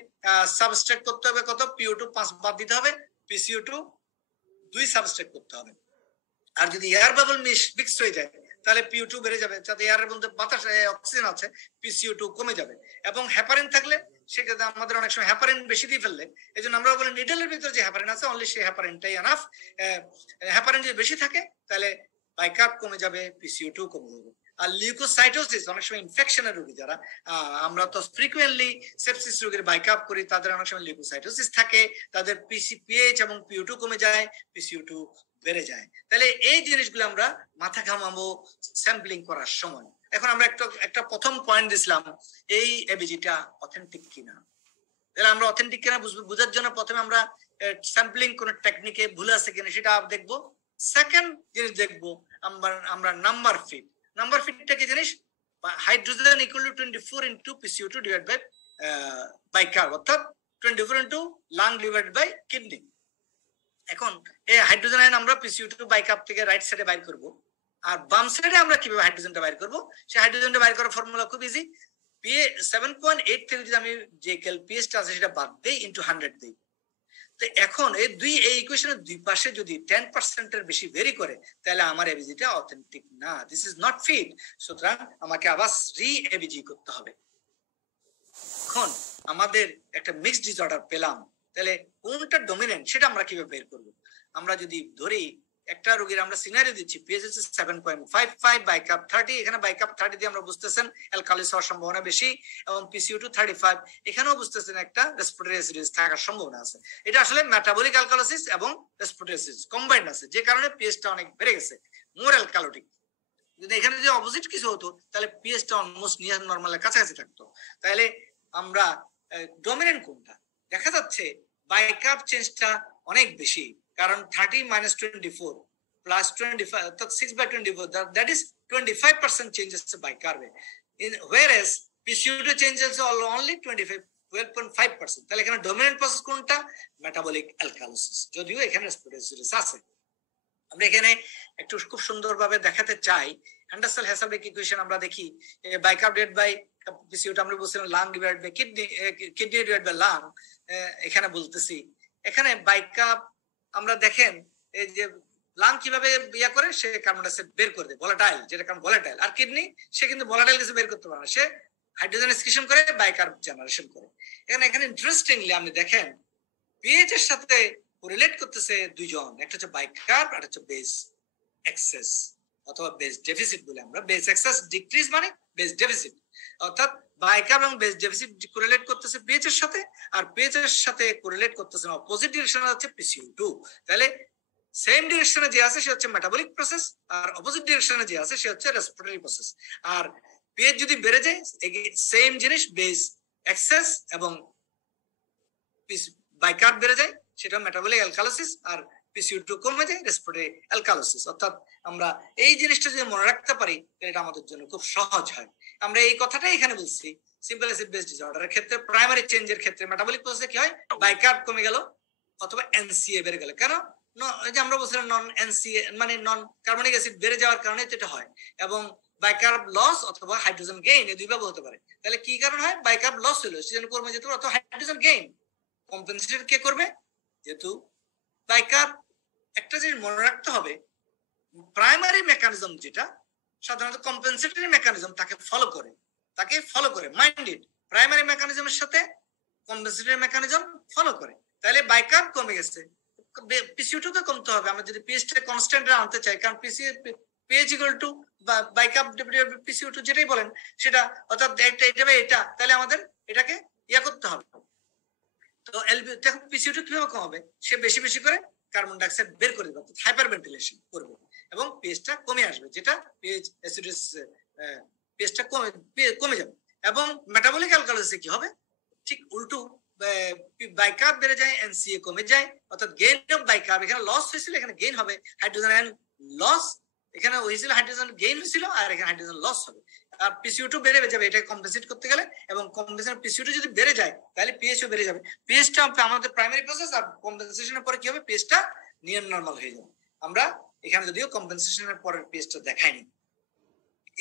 সাবস্ট্রাক্ট করতে হবে কত, পিও2 5 বাদ দিতে হবে, পিসিও2 2 সাবস্ট্রাক্ট করতে হবে। আর যদি এয়ার বাবল মিক্স হয়ে যায় তাহলে পিও2 বেড়ে যাবে, যাতে এয়ারের মধ্যে বাতাস অক্সিজেন আছে, পিসিও2 কমে যাবে। এবং হ্যাপারিন থাকলে সেক্ষেত্রে আমাদের অনেক সময় হ্যাপারিন বেশি দিয়ে ফেললে, এই জন্য আমরা বলি নিডলের ভিতরে যে হ্যাপারিন আছে অনলি সেই হ্যাপারিনটাই এনাফ। হ্যাপারিন যদি বেশি থাকে তাহলে বাইকার্ব কমে যাবে, পিসিও2 কমে যাবে। আর লিউকোসাইটোসিস, অনেক সময় ইনফেকশনের রোগী যারা, আমরা তো ফ্রিকুয়েন্টলি সেপসিস রোগীর বাইকাপ করি, তাদের অনেক সময় লিউকোসাইটোসিস থাকে, তাদের পিএইচ এবং পিও2 কমে যায়, পিসিও2 বেড়ে যায়। তাহলে এই জিনিসগুলো আমরা মাথা ঘামাবো স্যাম্পলিং করার সময়। এখন আমরা একটা প্রথম পয়েন্ট দিছিলাম, এই এবিজিটা অথেন্টিক কিনা। তাহলে আমরা অথেন্টিক কিনা বুঝার জন্য প্রথমে আমরা স্যাম্পলিং কোন টেকনিকে ভুল আছে কিনা সেটা দেখবো। সেকেন্ড জিনিস দেখবো আমরা নাম্বার ফিট। নাম্বার ফিটটা কি জিনিস, হাইড্রোজেন ইকুয়াল টু 24 ইনটু পিসিও2 ডিভাইড বাই বাইকার্ব, অর্থাৎ 24 into lung divide by kidney. এখন এই হাইড্রোজেন আয়ন আমরা পিসিও2 বাইকার্ব থেকে রাইট সাইডে বাইর করব। আর বাম সাইডে আমরা কিভাবে হাইড্রোজেনটা বাইর করব, সেই হাইড্রোজেনটা বাইর করার ফর্মুলা খুব ইজি। পিএ 7.8 থেকে যদি আমি যে পিএইচটা আছে সেটা বাদ দেই, ইনটু 100 দেই। তো এখন এই ইকুয়েশনের দুই পাশে যদি 10% এর বেশি ভেরি করে তাহলে আমার এবিজিটা অথেন্টিক না, দিস ইজ নট ফিট। সুতরাং আমাকে আবার এবিজি করতে হবে। এখন আমাদের একটা মিক্সড ডিসঅর্ডার পেলাম, তাহলে কোনটা ডমিনেন্ট সেটা আমরা কিভাবে বের করব। আমরা যদি ধরি একটা রোগীর আমরা সিনারি দিচ্ছি, পিএইচ হচ্ছে 7.55, বাইকাপ 30, এখানে বাইকাপ 30 দিয়ে আমরা বুঝতেছেন অ্যালকালিস হওয়ার সম্ভাবনা বেশি, এবং পিসিও2 35, এখানেও বুঝতেছেন একটা রেসপিরেটরি অ্যাসিডোসিস থাকার সম্ভাবনা আছে। এটা আসলে মেটাবলিক অ্যালকালিসিস এবং রেসপিরেটরি অ্যাসিডোসিস কম্বাইন্ড আছে, যে কারণে পিএইচটা অনেক বেড়ে গেছে, মোর অ্যালকালোটিক। যদি এখানে যদি অপোজিট কিছু হতো তাহলে পিএইচটা অলমোস্ট নিয়ার নরমালের কাছাকাছি থাকতো। তাহলে আমরা ডমিনেন্ট কোনটা, দেখা যাচ্ছে বাইকাপ চেঞ্জটা অনেক বেশি, কারণ 30 - 24 + 25 অর্থাৎ 6/24, দ্যাট ইজ 25% চেঞ্জ হচ্ছে বাইকার্বে। whereas PCO2 changes only 12.5%. তাহলে এখানে ডমিনেন্ট প্রসেস কোনটা? মেটাবলিক অ্যালকালোসিস, যদিও এখানে রেসপিরেটরি অ্যাসিডোসিস আছে। আমরা এখানে একটু খুব সুন্দরভাবে দেখাতে চাই Henderson-Hasselbalch ইকুয়েশন। আমরা দেখি বাইকার্ব ডিভাইডেড বাই PCO2 আমরা বলছিলাম lung divided by kidney, kidney divided by lung. এখানে বলতেছি এখানে বাইকার্ব আমরা দেখেন এই যে লাং কিভাবে ইয়া করে, সে কার্বন ডাই অক্সাইড বের করে দেয় ভোলাটাইল, যেটা কারণ ভোলাটাইল। আর কিডনি সে কিন্তু ভোলাটাইল কিছু বের করতে পারে না, সে হাইড্রোজেন এক্সক্রিশন করে বাইকার্ব জেনারেশন করে। এখানে ইন্টারেস্টিংলি আপনি দেখেন পিএইচ এর সাথে কোরিলেট করতেছে দুইজন, একটা হচ্ছে বাইকার্ব আর হচ্ছে বেস এক্সেস অথবা বেস ডেফিসিট বলে আমরা। বেস এক্সেস ডিক্রিজ মানে বেস ডেফিসিট, অর্থাৎ বাইকার্ব এবং বেস ডেফিসিট কোরিলেট করতেছে পিএইচ এর সাথে, আর পিএইচ এর সাথে কোরিলেট করতেছে অপোজিট ডিরেকশনে হচ্ছে PCO2। তাহলে সেম ডিরেকশনে যে আছে সে হচ্ছে মেটাবলিক প্রসেস, আর অপোজিট ডিরেকশনে যে আছে সে হচ্ছে রেসপিরেটরি প্রসেস। আর পিএইচ যদি বেড়ে যায় সেম জিনিস বেস এক্সেস এবং বাইকার্ব বেড়ে যায়, সেটা মেটাবলিক অ্যালকালোসিস, আর PCO2 কমে যায় রেসপিরেটরি অ্যালকালোসিস। অর্থাৎ আমরা এই জিনিসটা যদি মনে রাখতে পারি এটা আমাদের জন্য খুব সহজ হয়। আমরা এই কথাটাই এখানে বলছি সিম্পল অ্যাসিড বেস ডিসঅর্ডারের ক্ষেত্রে প্রাইমারি চেঞ্জের ক্ষেত্রে মেটাবলিক প্রসেসে কি হয়, বাইকার্ব কমে গেল অথবা NCA বেড়ে গেল। কেন? যে আমরা বলছিলাম নন NCA মানে নন কার্বনিক অ্যাসিড বেড়ে যাওয়ার কারণে এটা হয়, এবং বাইকার্ব লস অথবা হাইড্রোজেন গেইন এই দুইভাবে হতে পারে। তাহলে কি কারণ হয়? বাইকার্ব লস হলো সেজন্য কমে যেতে পারে, অথবা হাইড্রোজেন গেইন কম্পেনসেটেড কে করবে? যেহেতু বাইকার্ব, একটা জিনিস মনে রাখতে হবে প্রাইমারি মেকানিজম যেটা সাধারণত কম্পেনসেটরি মেকানিজম তাকে ফলো করে মাইন্ডেড প্রাইমারি মেকানিজমের সাথে কম্পেনসেটরি মেকানিজম ফলো করে। তাহলে বাইকার্ব কমে গেছে, PCO2 কে কমতে হবে। আমরা যদি পিএইচ টা কনস্ট্যান্ট আনতে চাই, কারণ pH equal to bicarb divided by PCO2 যেটাই বলেন সেটা, অর্থাৎ এটা, তাহলে আমাদের এটাকে ইয়া করতে হবে। তো PCO2 কিভাবে কমাবে? সে বেশি বেশি করে কার্বন ডাই অক্সাইড বের করে দেবে, হাইপার ভেন্টিলেশন করবে এবং পিএইচটা কমে আসবে, যেটা পিএইচটা কমে যাবে। এবং মেটাবলিক অ্যালকালোসিসে কি হবে? ঠিক উল্টো, বাইকার্ব বেড়ে যায়, NCA কমে যায়, অর্থাৎ গেইন অফ বাইকার্ব। এখানে লস হয়েছিল, এখানে গেইন হবে। হাইড্রোজেন আয়ন লস এখানে হয়েছিল, হাইড্রোজেন গেইন হয়েছিল, আর এখানে হাইড্রোজেন লস হবে। আর PCO2 বেড়ে যাবে এটাকে কম্পেনসেট করতে গেলে, এবং কম্পেনসেশন PCO2 যদি বেড়ে যায় তাহলে পিএইচও বেড়ে যাবে। পিএইচটা আমাদের প্রাইমারি প্রসেস, আর কম্পেনসেশনের পরে কি হবে? পিএইচটা নিয়ার নরমাল হয়ে যাবে। আমরা এখানে যদিও কম্পেনসেশনের পরের পিএইচটা দেখাইনি।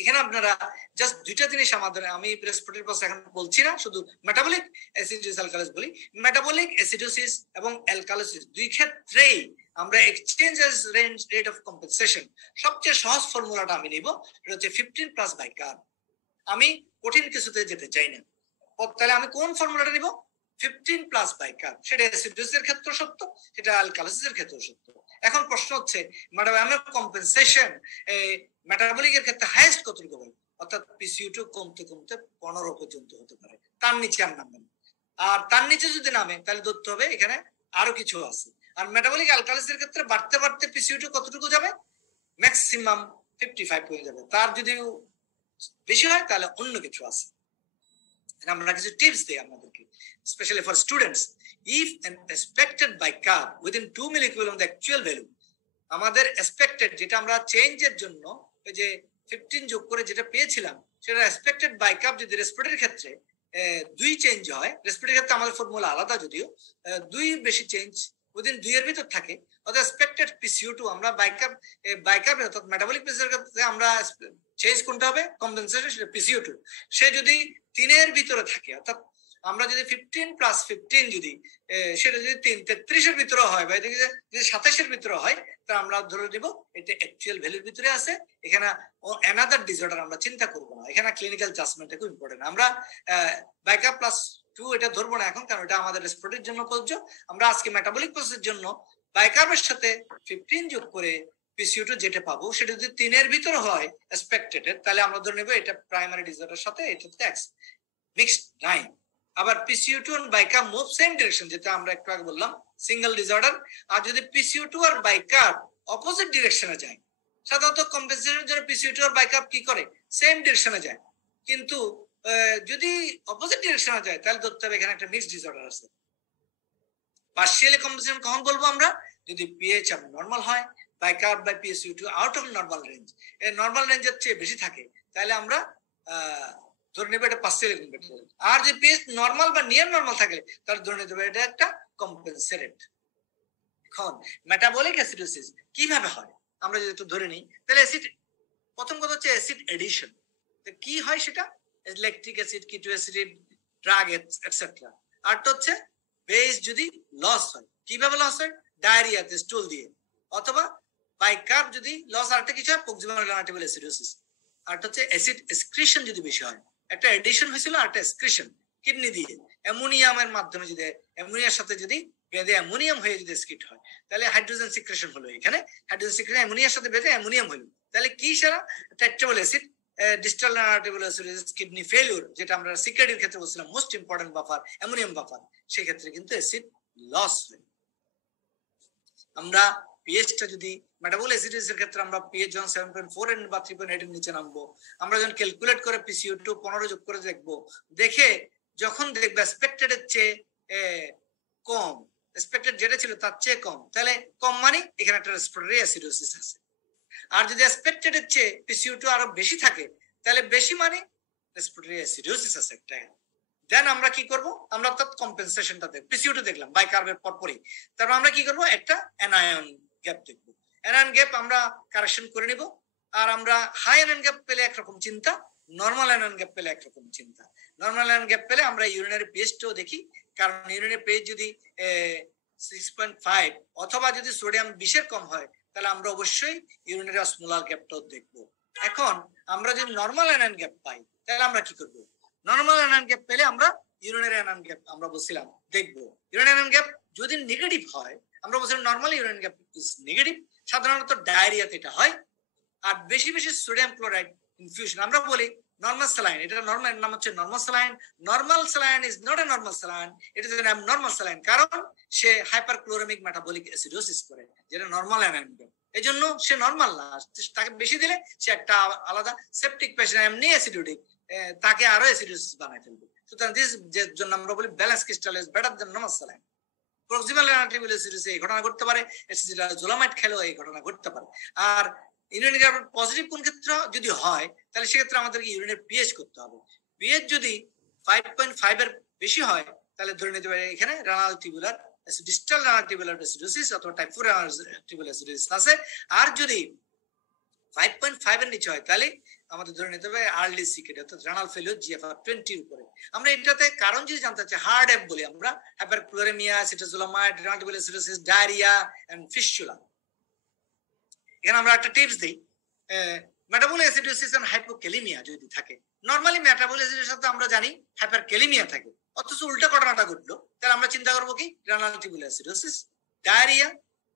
এখানে আপনারা জাস্ট দুইটা জিনিস আমাদের, আমি রেসপিরেটরি প্রসেস এখন বলছি না, শুধু মেটাবলিক অ্যাসিডোসিস অ্যালকালোসিস বলি। মেটাবলিক অ্যাসিডোসিস এবং অ্যালকালোসিস দুই ক্ষেত্রেই আমরা এক্সচেঞ্জেস রেট অফ কম্পেনসেশন সবচেয়ে সহজ ফর্মুলাটা আমি নিব, এটা হচ্ছে 15 প্লাস বাইকার্ব। আমি কঠিন কিছুতে যেতে চাই না, তাহলে আমি কোন ফর্মুলাটা নিব? 15 প্লাস বাইকার্ব। সেটা অ্যাসিডোসিসের ক্ষেত্রে সত্য, সেটা অ্যালকালোসিসের ক্ষেত্রে সত্য। এখন প্রশ্ন হচ্ছে ম্যাডাম কম্পেনসেশন মেটাবলিকের ক্ষেত্রে হাইয়েস্ট কতটুকু হবে? অর্থাৎ PCO2 কমতে কমতে 15 পর্যন্ত হতে পারে, তার নিচে আর নামবে না। আর তার নিচে যদি নামে তাহলে ধরতে হবে এখানে আরো কিছু আছে। আর মেটাবলিক অ্যালকালিসিসের ক্ষেত্রে বাড়তে বাড়তে PCO2 কতটুকু যাবে? ম্যাক্সিমাম 55 হয়ে যাবে। তার যদি বেশি হয় তাহলে অন্য কিছু আছে। আমরা কিছু টিপস দিই আপনাদেরকে, specially for students. If an expected bicarb within 2 milliequivalent of the actual value, আমাদের এক্সপেক্টেড যেটা আমরা চেঞ্জের জন্য ওই যে 15 যোগ করে যেটা পেয়েছিলাম, সেটা এক্সপেক্টেড বাইকার্ব যদি রেসপিরেটরির ক্ষেত্রে 2 চেঞ্জ হয়, রেসপিরেটরির ক্ষেত্রে আমাদের ফর্মুলা আলাদা, যদিও 2 বেশি চেঞ্জ উইদিন 2 এর ভিতর থাকে, অর্থাৎ এক্সপেক্টেড PCO2 আমরা বাইকার্ব অর্থাৎ মেটাবলিক প্রসেসের ক্ষেত্রে আমরা চেঞ্জ কোনটা হবে? কম্পেনসেশন, সেটা PCO2। সে যদি 3 এর ভিতরে থাকে, অর্থাৎ আমরা যদি 15 প্লাস 15 যদি সেটা যদি 33 এর ভিতরে হয় বা যদি 27 এর ভিতরে হয়, তা আমরা ধরে নিব এটা অ্যাকচুয়াল ভ্যালুর ভিতরে আছে। এখানে অ্যানাদার ডিসঅর্ডার আমরা চিন্তা করব না, এখানে ক্লিনিক্যাল জাজমেন্ট খুব ইম্পর্টেন্ট। আমরা বাইকার্ব প্লাস 2 এটা ধরবো না এখন, কারণ এটা আমাদের রেসপিরেটরির জন্য প্রযোজ্য। আমরা আজকে মেটাবলিক প্রসেসের জন্য বাইকার্বের সাথে 15 যোগ করে PCO2 যেটা পাবো, সেটা যদি 3 এর ভিতরে হয় এক্সপেক্টেড, তাহলে আমরা ধরে নেব এটা প্রাইমারি ডিসঅর্ডারের সাথে এটাতে মিক্সড নাই। আবার PCO2 আর বাইকার্ব মুভ সেম ডিরেকশন, যেটা আমরা একটু আগে বললাম সিঙ্গেল ডিসঅর্ডার। আর যদি PCO2 আর বাইকার্ব অপোজিট ডিরেকশনে যায়, সাধারণত কম্পেনসেশনের জন্য PCO2 আর বাইকার্ব কি করে? সেম ডিরেকশনে যায়। কিন্তু যদি অপোজিট ডিরেকশনে যায় তাহলে ধরতে হবে এখানে একটা মিক্সড ডিসঅর্ডার আছে। পার্শিয়ালি কম্পেনসেশন কখন বলবো আমরা? যদি পিএইচ নরমাল হয়, bicarb by PCO2 out of normal range, এই নরমাল রেঞ্জের চেয়ে বেশি থাকে, তাহলে আমরা ধরে নেবে এটা পার্সিয়ালি কম্পেনসেটেড। আর যে পিএইচ নরমাল বা নিয়ার নরমাল থাকে তাহলে ধরে নিতে হবে এটা একটা কম্পেনসেটেড। এখন মেটাবলিক অ্যাসিডোসিস কিভাবে হয় আমরা যদি একটু ধরে নিই, তাহলে অ্যাসিড প্রথম কথা হচ্ছে অ্যাসিড এডিশন। কি হয় সেটা, ল্যাকটিক অ্যাসিড, কিটো অ্যাসিড, ড্রাগ এটসেট্রা। আরটা হচ্ছে বেস যদি লস হয়, কিভাবে লস হয়, ডায়রিয়াতে, স্টুল দিয়ে, অথবা বাইকার্ব যদি লস, আরটা কিছু হয় প্রক্সিমাল গ্রানাটিবল অ্যাসিডোসিস। আরটা হচ্ছে অ্যাসিড এক্সক্রিশন যদি বেশি হয়, একটা এডিশন হয়েছিল আরটা এক্সক্রিশন কিডনি দিয়ে অ্যামোনিয়ামের মাধ্যমে, যদি অ্যামোনিয়ার সাথে যদি বেঁধে অ্যামোনিয়াম হয়ে যদি স্কিট হয় তাহলে হাইড্রোজেন সিক্রেশন হলো, এখানে হাইড্রোজেন সিক্রেশন অ্যামোনিয়ার সাথে বেঁধে অ্যামোনিয়াম হলো, তাহলে কি সারা ট্যাক্টেবল অ্যাসিড, ডিস্টাল নার্ভেবল অ্যাসিড, কিডনি ফেলিউর, যেটা আমরা সিকেডির ক্ষেত্রে বলছিলাম most important buffer ammonium buffer, সেই ক্ষেত্রে কিন্তু অ্যাসিড লস হয়। আমরা পিএইচটা যদি মেটাবলিক অ্যাসিডোসিসের ক্ষেত্রে আমরা পিএইচ যখন 7.4 এর বা 3.8 এর নিচে নামবো, আমরা যখন ক্যালকুলেট করে PCO2 15 যোগ করে দেখবো, দেখে যখন দেখবে এক্সপেক্টেড এর চেয়ে কম, এক্সপেক্টেড যেটা ছিল তার চেয়ে কম, তাহলে কম মানে এখানে একটা রেসপিরেটরি অ্যাসিডোসিস আছে। আর যদি এক্সপেক্টেড এর চেয়ে PCO2 আরো বেশি থাকে তাহলে বেশি মানে রেসপিরেটরি অ্যাসিডোসিস আছে একটা। দেন আমরা কি করব, আমরা অর্থাৎ কম্পেনসেশনটা দেখব, PCO2 দেখলাম বাইকার্বের পরপরই, তারপর আমরা কি করব, একটা অ্যানায়ন গ্যাপ দেখব। অ্যানায়ন গ্যাপ আমরা কারেকশন করে নিব। আর আমরা হাই অ্যানায়ন গ্যাপ পেলে একরকম চিন্তা, নরমাল অ্যানায়ন গ্যাপ পেলে একরকম চিন্তা। নরমাল অ্যানায়ন গ্যাপ পেলে আমরা ইউরিনারি পেজটাও দেখি, কারণ ইউরিনারি পেজ যদি 6.5 অথবা যদি সোডিয়াম 20 এর কম হয় তাহলে আমরা অবশ্যই ইউরিনারি অসমোলার গ্যাপটাও দেখব। এখন আমরা যদি নরমাল অ্যানায়ন গ্যাপ পাই তাহলে আমরা কি করব, নরমাল অ্যানায়ন গ্যাপ পেলে আমরা ইউরিনারি অ্যানায়ন গ্যাপ আমরা বলছিলাম দেখবো। ইউরিনারি অ্যানায়ন গ্যাপ যদি নেগেটিভ হয়, আমরা বলছিলাম normally urinary gap is negative, সাধারণত ডায়রিয়াতে এটা হয়। আর বেশি বেশি সোডিয়াম ক্লোরাইড ইনফিউশন, আমরা বলি নরমাল স্যালাইন, এটা নরমাল নাম হচ্ছে normal saline. Normal saline is not a normal saline, it is an abnormal saline, কারণ সে হাইপারক্লোরেমিক মেটাবলিক অ্যাসিডোসিস করে, যেটা নরমাল অ্যানায়ন গ্যাপ। এই জন্য সে নরমাল না, তাকে বেশি দিলে সে একটা আলাদা সেপটিক পেশেন্ট, এমনি অ্যাসিডোটিক, তাকে আরো অ্যাসিডোসিস বানায় ফেলবে। সুতরাং দিস যে জন্য আমরা বলি balance crystal is better than normal saline. Proximal গ্রানাটিবল অ্যাসিডোসিস এই ঘটনা ঘটতে পারে, জোলামাইট খেলেও এই ঘটনা ঘটতে পারে। আর ইউরিনারি কার্বন পজিটিভ কোন ক্ষেত্রে যদি হয় তাহলে সেক্ষেত্রে আমাদেরকে ইউরিনের পিএইচ করতে হবে। পিএইচ যদি 5.5 এর বেশি হয় তাহলে ধরে নিতে পারে এখানে renal tubular distal renal tubular acidosis অথবা টাইপ 4 রেনাল টিউবুলার অ্যাসিডোসিস আছে। আর যদি 5.5 এর নিচে হয় তাহলে আমাদের ধরে নিতে হবে আর্লি সিকেড অর্থাৎ রেনাল ফেলিওর GFR 20 এর উপরে। আমরা এটাতে কারণ যদি জানতে চাই, হার্ড এফ বলি আমরা, hyperchloremia, acetazolamide, renal tubular acidosis, diarrhoea and fistula. এখানে আমরা একটা টিপস দিই, মেটাবলিক অ্যাসিডোসিস এন্ড হাইপোক্যালিমিয়া যদি থাকে, নরমালি মেটাবলিক অ্যাসিডের সাথে আমরা জানি হাইপারক্যালিমিয়া থাকে, অথচ উল্টা ঘটনাটা ঘটলো, তাহলে আমরা চিন্তা করবো কি renal tubular acidosis, diarrhoea,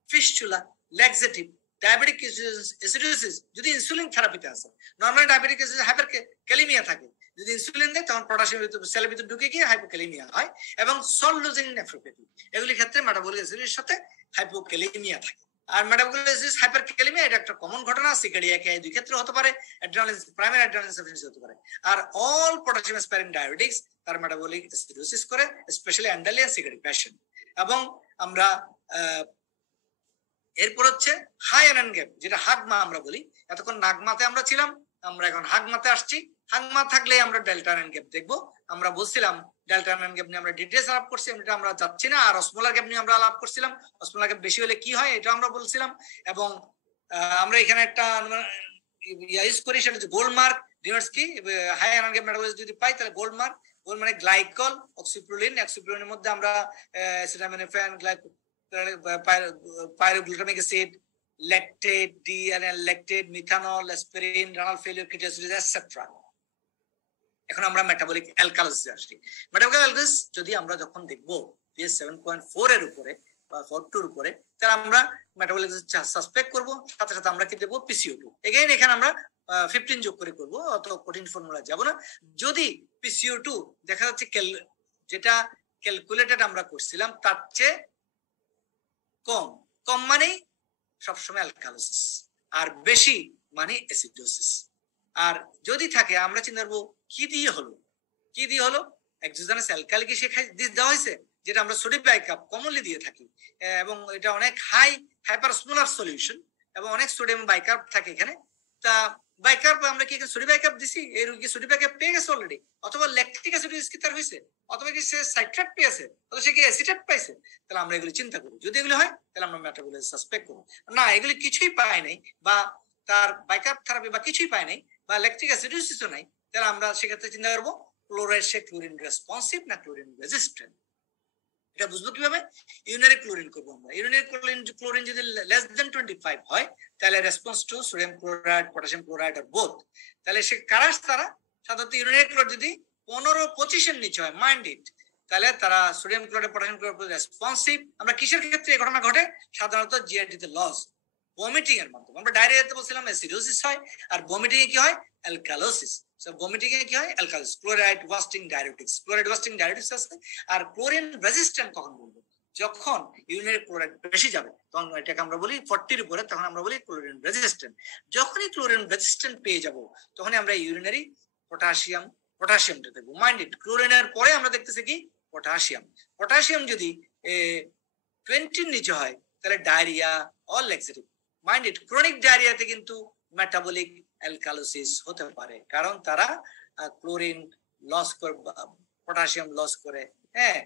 fistula, laxative, diabetic acidosis যদি ইনসুলিন থেরাপিতে আছে। নরমালি ডায়াবেটিক অ্যাসিডোসিস হাইপারক্যালিমিয়া থাকে, যদি ইনসুলিন দেয় তখন পটাশিয়াম সেলের ভিতরে ঢুকে গিয়ে হাইপোক্যালিমিয়া হয়, এবং সল্ট লুজিং নেফ্রোপ্যাথি, এগুলির ক্ষেত্রে মেটাবলিক অ্যাসিডের সাথে হাইপোক্যালিমিয়া থাকে। আর মেটাবলিক অ্যাসিড হাইপারক্যালিমিয়া এটা একটা কমন ঘটনা, সিকার্ডিয়াক দুই ক্ষেত্রে হতে পারে, অ্যাড্রিনালিন প্রাইমারি অ্যাড্রিনালিন সাফিসিয়েন্সি হতে পারে। আর অল পটাশিয়াম স্প্যারিং ডায়াবেটিক্স তার মেটাবলিক অ্যাসিডোসিস করে, স্পেশালি অ্যান্ডালিয়া সিকার্ডিক প্যাশন। এবং আমরা এরপর হচ্ছে হাই অ্যানায়ন গ্যাপ, যেটা হাগমা আমরা বলি। এতক্ষণ নাগমাতে আমরা ছিলাম, আমরা এখন হাগমাতে আসছি। হাগমা থাকলে আমরা ডেল্টা অ্যানায়ন গ্যাপ দেখবো। আমরা বলছিলাম ডেল্টা অ্যানায়ন গ্যাপ নিয়ে আমরা ডিটেইলস আলাপ করছি, এটা আমরা যাচ্ছি না। আর অসমোলার গ্যাপ নিয়ে আমরা আলাপ করছিলাম, অসমোলার গ্যাপ বেশি হলে কি হয় এটা আমরা বলছিলাম। এবং আমরা এখানে একটা ইউজ করি, সেটা হচ্ছে গোল্ড মার্ক ডিনার্স কি, হাই অ্যানায়ন গ্যাপ মেটাবলিক যদি পাই তাহলে গোল্ড মার্ক। গোল্ড মানে গ্লাইকল, অক্সিপ্রোলিন, অক্সিপ্রোলিনের মধ্যে আমরা acetaminophen, pyroglutamic acid, lactate, lactate, methanol, aspirin, renal failure, keto acid etcetera. এখন আমরা মেটাবলিক অ্যালকালিসিসে আসি। মেটাবলিক অ্যালকালিসিস যদি আমরা যখন দেখবো পিএইচ 7.4 এর উপরে বা 4.2 এর উপরে, তাহলে আমরা মেটাবলিক সাসপেক্ট করব, সাথে সাথে আমরা কি দেবো PCO2। এগেইন এখানে আমরা 15 যোগ করে করবো, অত কঠিন ফর্মুলা যাব না। যদি PCO2 দেখা যাচ্ছে যেটা ক্যালকুলেটেড আমরা করছিলাম তার চেয়ে কম, কম মানে সবসময় অ্যালকালিসিস, আর বেশি মানে অ্যাসিডোসিস। আর যদি থাকে আমরা চিন্তা করবো কি দিয়ে হলো, কি দিয়ে হলো, এক্সোজেনাস অ্যালকালি কি দেওয়া হয়েছে, যেটা আমরা সোডিয়াম বাইকার্ব কমনলি দিয়ে থাকি, এবং এটা অনেক হাই হাইপারসমোলার সলিউশন এবং অনেক সোডিয়াম বাইকার্ব থাকে এখানে। তা বাইকার্ব আমরা কি সোডিয়াম বাইকার্ব দিছি, এই রোগী সোডিয়াম বাইকার্ব পেয়ে গেছে অলরেডি, অথবা ল্যাকটিক অ্যাসিডোসিস কি তার হয়েছে, অথবা কি সে সাইট্রেট পেয়েছে, অথবা সে কি অ্যাসিটেট পাইছে, তাহলে আমরা এগুলি চিন্তা করি। যদি এগুলি হয় তাহলে আমরা মেটাবলিক সাসপেক্ট করব। না এগুলি কিছুই পায় নাই, বা তার বাইকার্ব থেরাপি বা কিছুই পায় নাই, বা ল্যাকটিক অ্যাসিডোসিসও নাই, তাহলে আমরা সেক্ষেত্রে চিন্তা করবো ক্লোরাইড সে ক্লোরিন রেসপন্সিভ না ক্লোরিন রেজিস্ট্যান্ট। এটা বুঝবো কিভাবে? ইউরিনারি ক্লোরিন করবো আমরা। ইউরিনারি ক্লোরিন যদি লেস দেন 25 হয় তাহলে response to sodium chloride, potassium chloride আর বোথ, তাহলে সে কারা তারা সাধারণত ইউরিনারি ক্লোরাইড যদি 15-25 এর নিচে হয়, মাইন্ড ইট, তাহলে তারা sodium chloride, potassium chloride responsive. আমরা কিসের ক্ষেত্রে এই ঘটনা ঘটে? সাধারণত জিআরডি তে লস, ভমিটিং এর মাধ্যমে। আমরা ডায়রিয়াতে বলছিলাম অ্যাসিডোসিস হয়, আর ভমিটিং এ কি হয়? অ্যালকালোসিস। সো ভমিটিং এ কি হয়? Alkalosis. Chloride wasting diuretics, chloride wasting diuretics আছে। আর ক্লোরিন রেজিস্ট্যান্ট কখন বলবো? যখন ইউরিনারি ক্লোরাইড বেশি যাবে তখন এটাকে আমরা বলি 40 এর উপরে, তখন আমরা বলি ক্লোরিন রেজিস্ট্যান্ট। যখনই ক্লোরিন রেজিস্ট্যান্ট পেয়ে যাব তখনই আমরা ইউরিনারি পটাশিয়ামটা দেখবো। মাইন্ড ইট, ক্লোরিনের পরে আমরা দেখতেছি কি? পটাশিয়াম। পটাশিয়াম যদি 20 নিচে হয় তাহলে diarrhoea or laxative. Mind it, chronic ডায়রিয়াতে কিন্তু মেটাবলিক অ্যালকালোসিস হতে পারে, কারণ তারা ক্লোরিন লস করে, পটাশিয়াম লস করে, হ্যাঁ,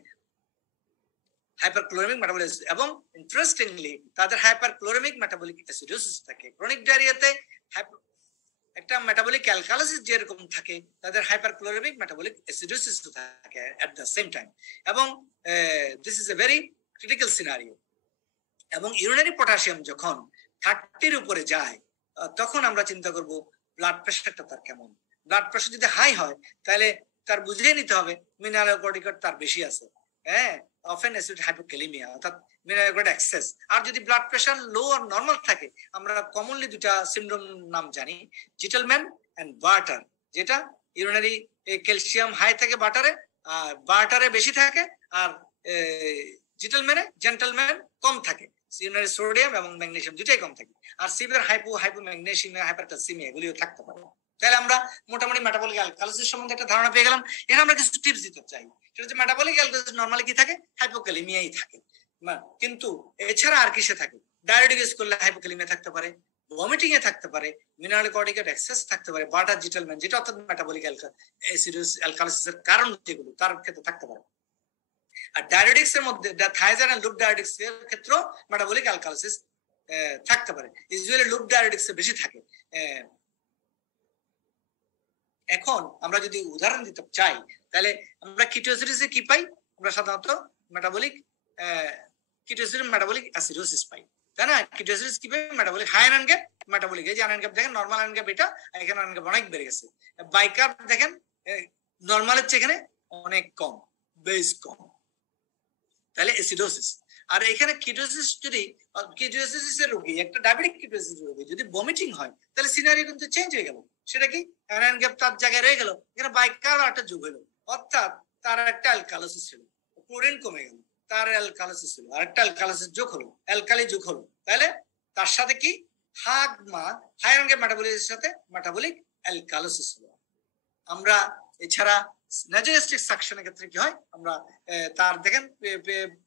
হাইপারক্লোরেমিক মেটাবলিজম। এবং ইন্টারেস্টিংলি তাদের হাইপারক্লোরেমিক মেটাবলিক অ্যাসিডোসিস থাকে। ক্রনিক ডায়রিয়াতে একটা মেটাবলিক অ্যালকালোসিস যেরকম থাকে, তাদের হাইপারক্লোরেমিক মেটাবলিক অ্যাসিডোসিস থাকে এট দ্য সেম টাইম। এবং this is a very critical scenario. এবং ইউরিনারি পটাশিয়াম যখন 30 এর উপরে যায় তখন আমরা চিন্তা করব ব্লাড প্রেশারটা তার কেমন। ব্লাড প্রেশার যদি হাই হয় তাহলে তার বুঝিয়ে নিতে হবে মিনারেল কর্টিকয়েড তার বেশি আছে, হ্যাঁ, অফেন অ্যাসিড হাইপোক্যালেমিয়া, অর্থাৎ মিনারেল কর্টিকয়েড এক্সেস। আর যদি ব্লাড প্রেশার লো আর নরমাল থাকে, আমরা কমনলি দুটা সিনড্রোম নাম জানি, জিটেলম্যান এন্ড বার্টার, যেটা ইউরিনারি ক্যালসিয়াম হাই থাকে বার্টারে, আর বার্টারে বেশি থাকে, আর জেন্টলম্যান কম থাকে, ইউরিনারি সোডিয়াম এবং ম্যাগনেসিয়াম দুটাই কম থাকে। আর সিভিয়ার হাইপোম্যাগনেসিয়ামিয়া, হাইপারক্যালসিমিয়া এগুলিও থাকতে পারে। তাহলে আমরা মোটামুটি মেটাবলিক অ্যালকালোসিস সম্বন্ধে একটা ধারণা পেয়ে গেলাম। এখানে আমরা কিছু টিপস দিতে চাই, সেটা হচ্ছে মেটাবলিক অ্যালকালোসিস নরমালি কি থাকে? হাইপোক্যালেমিয়াই থাকে। কিন্তু এছাড়া আর কিসে থাকে? ডায়ুরেটিক্স করলে হাইপোক্যালেমিয়া থাকতে পারে, ভমিটিং এ থাকতে পারে, মিনারেল কর্টিকয়েড এক্সেস থাকতে পারে, বার্টার জিটেলম্যান যেটা অর্থাৎ মেটাবলিক অ্যালকালোসিসের কারণ যেগুলো তার ক্ষেত্রে থাকতে পারে। আর ডায়ুরেটিক্স এর মধ্যে থাইজার এন্ড লুপ ডায়ুরেটিক্স এর ক্ষেত্রে মেটাবলিক অ্যালকালোসিস থাকতে পারে। ইউজুয়ালি লুপ ডায়ুরেটিক্স এ বেশি থাকে। এখন আমরা যদি উদাহরণ দিতে চাই তাহলে আমরা কিটোসিডে কি পাই? আমরা সাধারণত মেটাবলিক মেটাবলিক অ্যাসিডোসিস পাই, তাই না? কিটোসিস কি পাই? Metabolic high iron gap, metabolic এই যে আয়রন গ্যাপ দেখেন, নরমাল আয়রন গ্যাপ এটা, এখানে আয়রন গ্যাপ অনেক বেড়ে গেছে। বাইকার্ব দেখেন নরমালের চেয়ে এখানে অনেক কম, বেশ কম, তাহলে অ্যাসিডোসিস। আর এখানে কিটোসিস যদি কিটোসিসের রোগী, একটা ডায়াবেটিক কিটোসিস রোগী যদি ভমিটিং হয় তাহলে সিনারিও কিন্তু চেঞ্জ হয়ে গেল। সেটা কি? আয়রন গ্যাপ তার জায়গায় রয়ে গেল, এখানে বাইকার্ব একটা যোগ হলো, অর্থাৎ তার একটা অ্যালকালোসিস ছিল, ক্লোরিন কমে গেল, তার অ্যালকালোসিস ছিল, আরেকটা অ্যালকালোসিস যোগ হলো, অ্যালকালি যোগ হলো, তাহলে তার সাথে কি হাগমা আয়রন গ্যাপ মেটাবলিজমের সাথে মেটাবলিক অ্যালকালোসিস হলো। আমরা এছাড়া নাজোগাস্ট্রিক সাকশনের ক্ষেত্রে কি হয়? আমরা তার দেখেন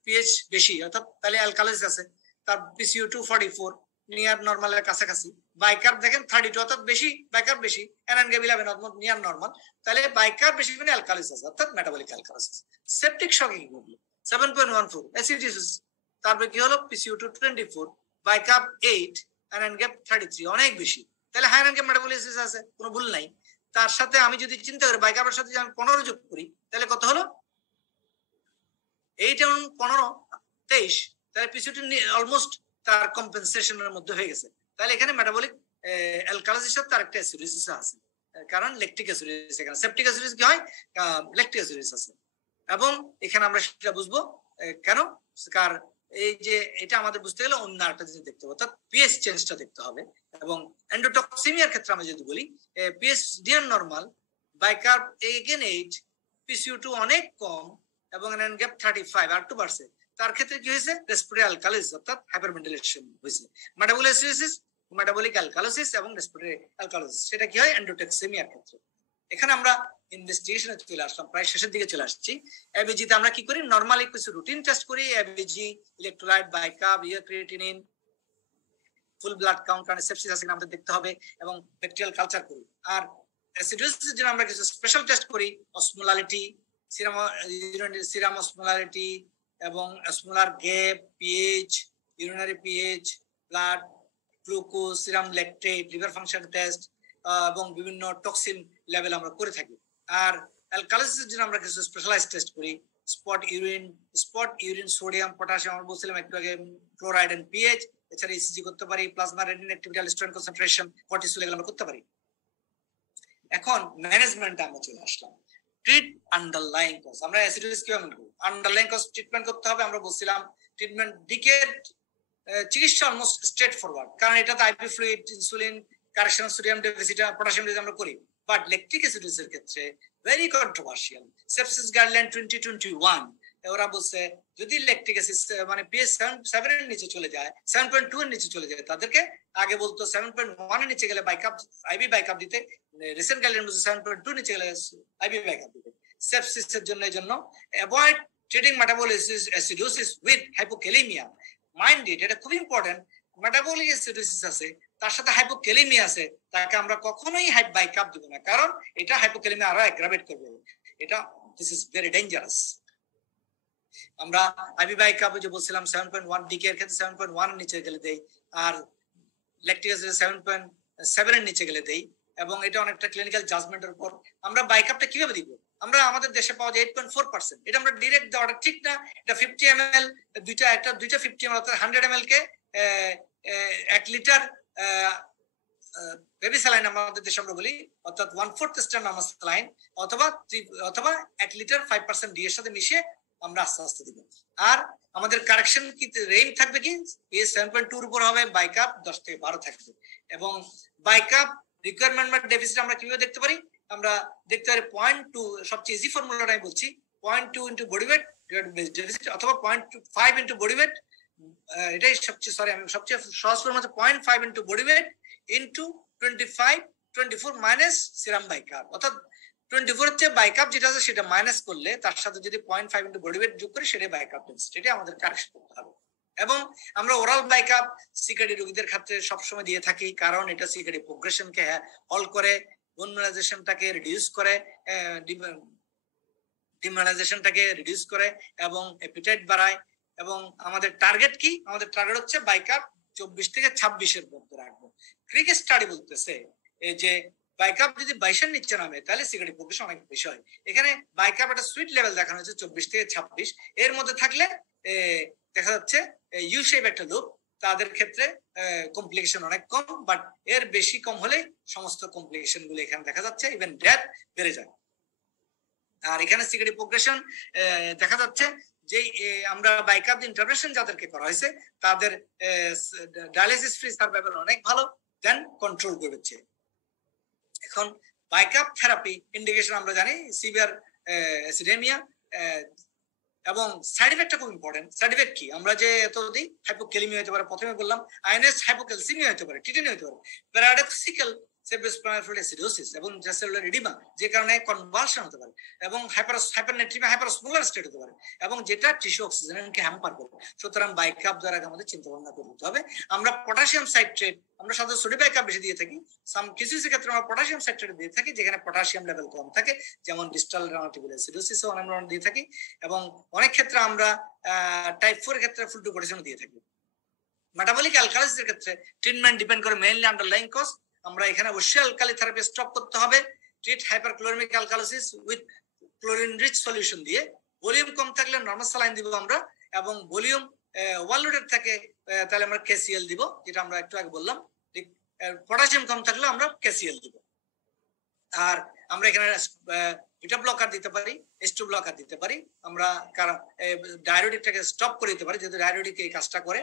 পিএইচ বেশি, অর্থাৎ তাহলে অ্যালকালোসিস আছে, তার পিসিও 244 নিয়ার নরমালের কাছাকাছি। বাইকার্ব দেখেন 32, অর্থাৎ বেশি, বাইকার্ব বেশি, আয়রন গ্যাপ 11 অর্থাৎ নিয়ার নরমাল, তাহলে বাইকার্ব বেশি মানে অ্যালকালোসিস আছে, অর্থাৎ মেটাবলিক অ্যালকালোসিস। সেপটিক শক কি হলো? 7.14 অ্যাসিডোসিস। তারপরে কি হলো? পিসিও 224, বাইকার্ব 8, আয়রন গ্যাপ 33, অনেক বেশি, তাহলে আয়রন গ্যাপ মেটাবলিসিস আছে, কোনো ভুল নাই। তার সাথে আমি যদি চিন্তা করি বাইকার্বের সাথে আমি 15 যোগ করি তাহলে কত হলো? 8 এবং 15 23, তাহলে পিসিওটি অলমোস্ট তার কম্পেনসেশনের মধ্যে হয়ে গেছে। তাহলে এখানে মেটাবলিক অ্যালকালোসিস তার একটা অ্যাসিডোসিস আছে, কারণ ল্যাকটিক অ্যাসিডোসিস, এখানে সেপটিক অ্যাসিডোসিস কি হয়? ল্যাকটিক অ্যাসিডোসিস আছে। এবং এখানে আমরা সেটা বুঝবো কেন, কার এই যে এটা আমাদের বুঝতে গেলে অন্য একটা জিনিস দেখতে হবে, অর্থাৎ পিএইচ চেঞ্জটা দেখতে হবে। এবং এন্ডোটক্সিমিয়ার ক্ষেত্রে আমরা যদি বলি পিএইচ ডিয়ার নরমাল, বাইকার্ব এগেন 8, পিসিও2 অনেক কম, এবং আয়রন গ্যাপ 35 আর 2%, তার ক্ষেত্রে কি হয়েছে? রেসপিরেটরি অ্যালকালোসিস, অর্থাৎ হাইপারভেন্টিলেশন হয়েছে। মেটাবলিক অ্যাসিডোসিস, মেটাবলিক অ্যালকালোসিস এবং রেসপিরেটরি অ্যালকালোসিস, সেটা কি হয়? এন্ডোটক্সিমিয়ার ক্ষেত্রে। এখানে আমরা ইনভেস্টিগেশনে চলে আসলাম, প্রায় শেষের দিকে চলে আসছি। এবিজি তে আমরা কি করি? নরমালি কিছু রুটিন টেস্ট করি, ABG, electrolyte, bicarb, creatinine, full blood count, কারণ সেপসিস আছে কিনা আমাদের দেখতে হবে, এবং ব্যাকটেরিয়াল কালচার করি। আর অ্যাসিডোসিসের জন্য আমরা কিছু স্পেশাল টেস্ট করি, অসমোলারিটি, সিরাম অসমোলারিটি, এবং osmolar gap, pH, urinary pH, blood glucose, serum lactate, liver function test, এবং বিভিন্ন টক্সিন লেভেল আমরা করে থাকি। আর অ্যালকালিসিসের জন্য আমরা কিছু স্পেশালাইজ টেস্ট করি, স্পট ইউরিন, সোডিয়াম, পটাশিয়াম, আমরা বলছিলাম একটু আগে, ক্লোরাইড এন্ড পিএইচ। এছাড়া ইসিজি করতে পারি, plasma renin activity, aldosterone concentration, cortisol, এগুলো আমরা করতে পারি। এখন ম্যানেজমেন্টে আমরা চলে আসলাম। Treat underlying cause. আমরা অ্যাসিডোসিস কিভাবে করব? আন্ডারলাইং কজ ট্রিটমেন্ট করতে হবে। আমরা বলছিলাম ট্রিটমেন্ট দিকে চিকিৎসা অলমোস্ট স্ট্রেট ফরওয়ার্ড, কারণ এটাতে IP fluid, insulin, correctional sodium deficit, potassium deficit আমরা করি। বাট ল্যাকটিক অ্যাসিডোসিসের ক্ষেত্রে ভেরি কন্ট্রোভার্সিয়াল। সেপসিস গাইডলাইন 2021 ওরা বলছে যদি ল্যাকটিক অ্যাসিড মানে পিএইচ 7 এর নিচে চলে যায়, 7.2 এর নিচে চলে যায়, তাদেরকে আগে বলতো 7.1 এর নিচে গেলে বাইকাপ, আইবি বাইকাপ দিতে। রিসেন্ট গাইডলাইন বলছে 7.2 নিচে গেলে আইবি বাইকাপ দিতে। সেপসিসের জন্য avoid treating metabolic acidosis with hypokalemia. Mind it, এটা খুব ইম্পর্টেন্ট। মেটাবলিক অ্যাসিডোসিস আছে, তার সাথে হাইপোক্যালেমিয়া আছে, তাকে আমরা কখনোই বাইকাপ দিব না, কারণ এটা হাইপোক্যালেমিয়া আরো অ্যাগ্রাভেট করবে। এটা দিস ইজ ভেরি ডেঞ্জারাস। আমরা আইবি বাইকাপ যে বলছিলাম 7.1, ডিকে এর ক্ষেত্রে 7.1 এর নিচে গেলে দেই, আর ল্যাকটিক অ্যাসিড 7.7 এর নিচে গেলে দেই, এবং এটা অনেকটা ক্লিনিক্যাল জাজমেন্টের উপর। আমরা বাইকাপটা কিভাবে দিব? আমরা আমাদের দেশে পাওয়া যায় 8.4%, এটা আমরা ডিরেক্ট দেওয়াটা ঠিক না। এটা 50 ml, দুইটা 50 ml অর্থাৎ 100 ml কে 1 লিটার বেবি স্যালাইন আমাদের দেশে আমরা বলি, অর্থাৎ 1/4 স্ট্যান্ডার্ড স্যালাইন, অথবা 1 লিটার 5% ডি এর সাথে মিশিয়ে আমরা আস্তে আস্তে দিব। আর আমাদের কারেকশন কি রেঞ্জ থাকবে কি, এই 7.2 এর উপর হবে, বাইকাপ 10 থেকে 12 থাকবে। এবং বাইকাপ রিকোয়ারমেন্ট বা ডেফিসিট আমরা কিভাবে দেখতে পারি? আমরা দেখতে পারি 0.2, সবচেয়ে ইজি ফর্মুলাটা আমি বলছি, 0.2 into body weight divided by deficit, অথবা 0.5 ইনটু বডি ওয়েট, এটাই সবচেয়ে সহজ ফর্মুলা হচ্ছে 0.5 into body weight into 24 minus serum bicarb, অর্থাৎ 24 হচ্ছে বাইকাপ যেটা আছে সেটা মাইনাস করলে তার সাথে যদি 0.5 ইনটু বডি ওয়েট যোগ করি, সেটাই বাইকাপ ডেফিসিট। এটা আমাদের কারেকশন করতে হবে। এবং আমরা ওরাল বাইকাপ সিকেডি রোগীদের ক্ষেত্রে সবসময় দিয়ে থাকি, কারণ এটা সিকেডি প্রোগ্রেশনকে হল করে, ইমিউনাইজেশনটাকে রিডিউস করে, ডিমিউনাইজেশনটাকে রিডিউস করে, এবং অ্যাপিটাইট বাড়ায়। এবং আমাদের টার্গেট কি? আমাদের টার্গেট হচ্ছে বাইকাপ 24 থেকে 26 এর মধ্যে রাখবো। ক্রিক স্টাডি বলতেছে যে বাইকাপ যদি 22 এর নিচে নামে, তাহলে সিকেডি প্রোগ্রেশন অনেক বেশি হয়। এখানে বাইকাপ একটা সুইট লেভেল দেখানো হচ্ছে 24 থেকে 26, এর মধ্যে থাকলে দেখা যাচ্ছে ইউ শেপ একটা লুপ, তাদের ক্ষেত্রে কমপ্লিকেশন অনেক কম, বাট এর বেশি কম হলে সমস্ত কমপ্লিকেশন গুলো এখানে দেখা যাচ্ছে, ইভেন ডেথ বেড়ে যায়। আর এখানে সিকেডি প্রোগ্রেশন দেখা যাচ্ছে যে আমরা বাইকাপ ইন্টারভেনশন যাদেরকে করা হয়েছে তাদের ডায়ালিসিস ফ্রি সার্ভাইভাল অনেক ভালো দেন কন্ট্রোল করেছে। এখন বাইকাপ থেরাপি ইন্ডিকেশন আমরা জানি সিভিয়ার অ্যাসিডেমিয়া, এবং সাইড এফেক্টটা খুব ইম্পর্টেন্ট। সাইড এফেক্ট কি? আমরা যে এত দিই, হাইপোক্যালেমিয়া হতে পারে, প্রথমে বললাম আইএনএস হাইপোক্যালসিমিয়া হতে পারে, টিটেনিয়া হতে পারে, প্যারাডক্সিক্যাল সেব্রাসপাইনাল এসিডোসিস এবং সেলুলার এডিমা, যে কারণে কনভালশন হতে পারে, এবং হাইপারনেট্রিমিয়া, হাইপারসমোলার স্টেট হতে পারে, এবং যেটা টিস্যু অক্সিজেনকে হ্যাম্পার করে। সুতরাং বাইকাপ দ্বারা আমাদের চিন্তা ভাবনা করতে হবে। আমরা পটাশিয়াম সাইট্রেট, আমরা সাধারণত সোডিয়াম বাইকাপ বেশি দিয়ে থাকি, কিছু ক্ষেত্রে আমরা পটাশিয়াম সাইট্রেট দিয়ে থাকি যেখানে পটাশিয়াম লেভেল কম থাকে, যেমন ডিস্টাল রেনাটিবুল অ্যাসিডোসিসও আমরা দিয়ে থাকি, এবং অনেক ক্ষেত্রে আমরা টাইপ 4 এর ক্ষেত্রে ফুল টু পটাশিয়াম দিয়ে থাকি। মেটাবলিক অ্যালকালিসিসের ক্ষেত্রে ট্রিটমেন্ট ডিপেন্ড করে মেইনলি আন্ডারলাইং কজ। আমরা এখানে অবশ্যই অ্যালকালি থেরাপি স্টপ করতে হবে। Treat hyperchloremic alkalosis with chlorine rich solution দিয়ে। ভলিউম কম থাকলে নরমাল স্যালাইন দিব আমরা, এবং ভলিউম ওভারলোডেড থাকে তাহলে আমরা কেসিএল দিব, যেটা আমরা একটু আগে বললাম। পটাশিয়াম কম থাকলে আমরা কেসিএল দিব। আর আমরা এখানে বিটা ব্লকার দিতে পারি, H2 ব্লকার দিতে পারি, আমরা ডায়াবেটিকটাকে স্টপ করে দিতে পারি, যেহেতু ডায়াবেটিক এই কাজটা করে।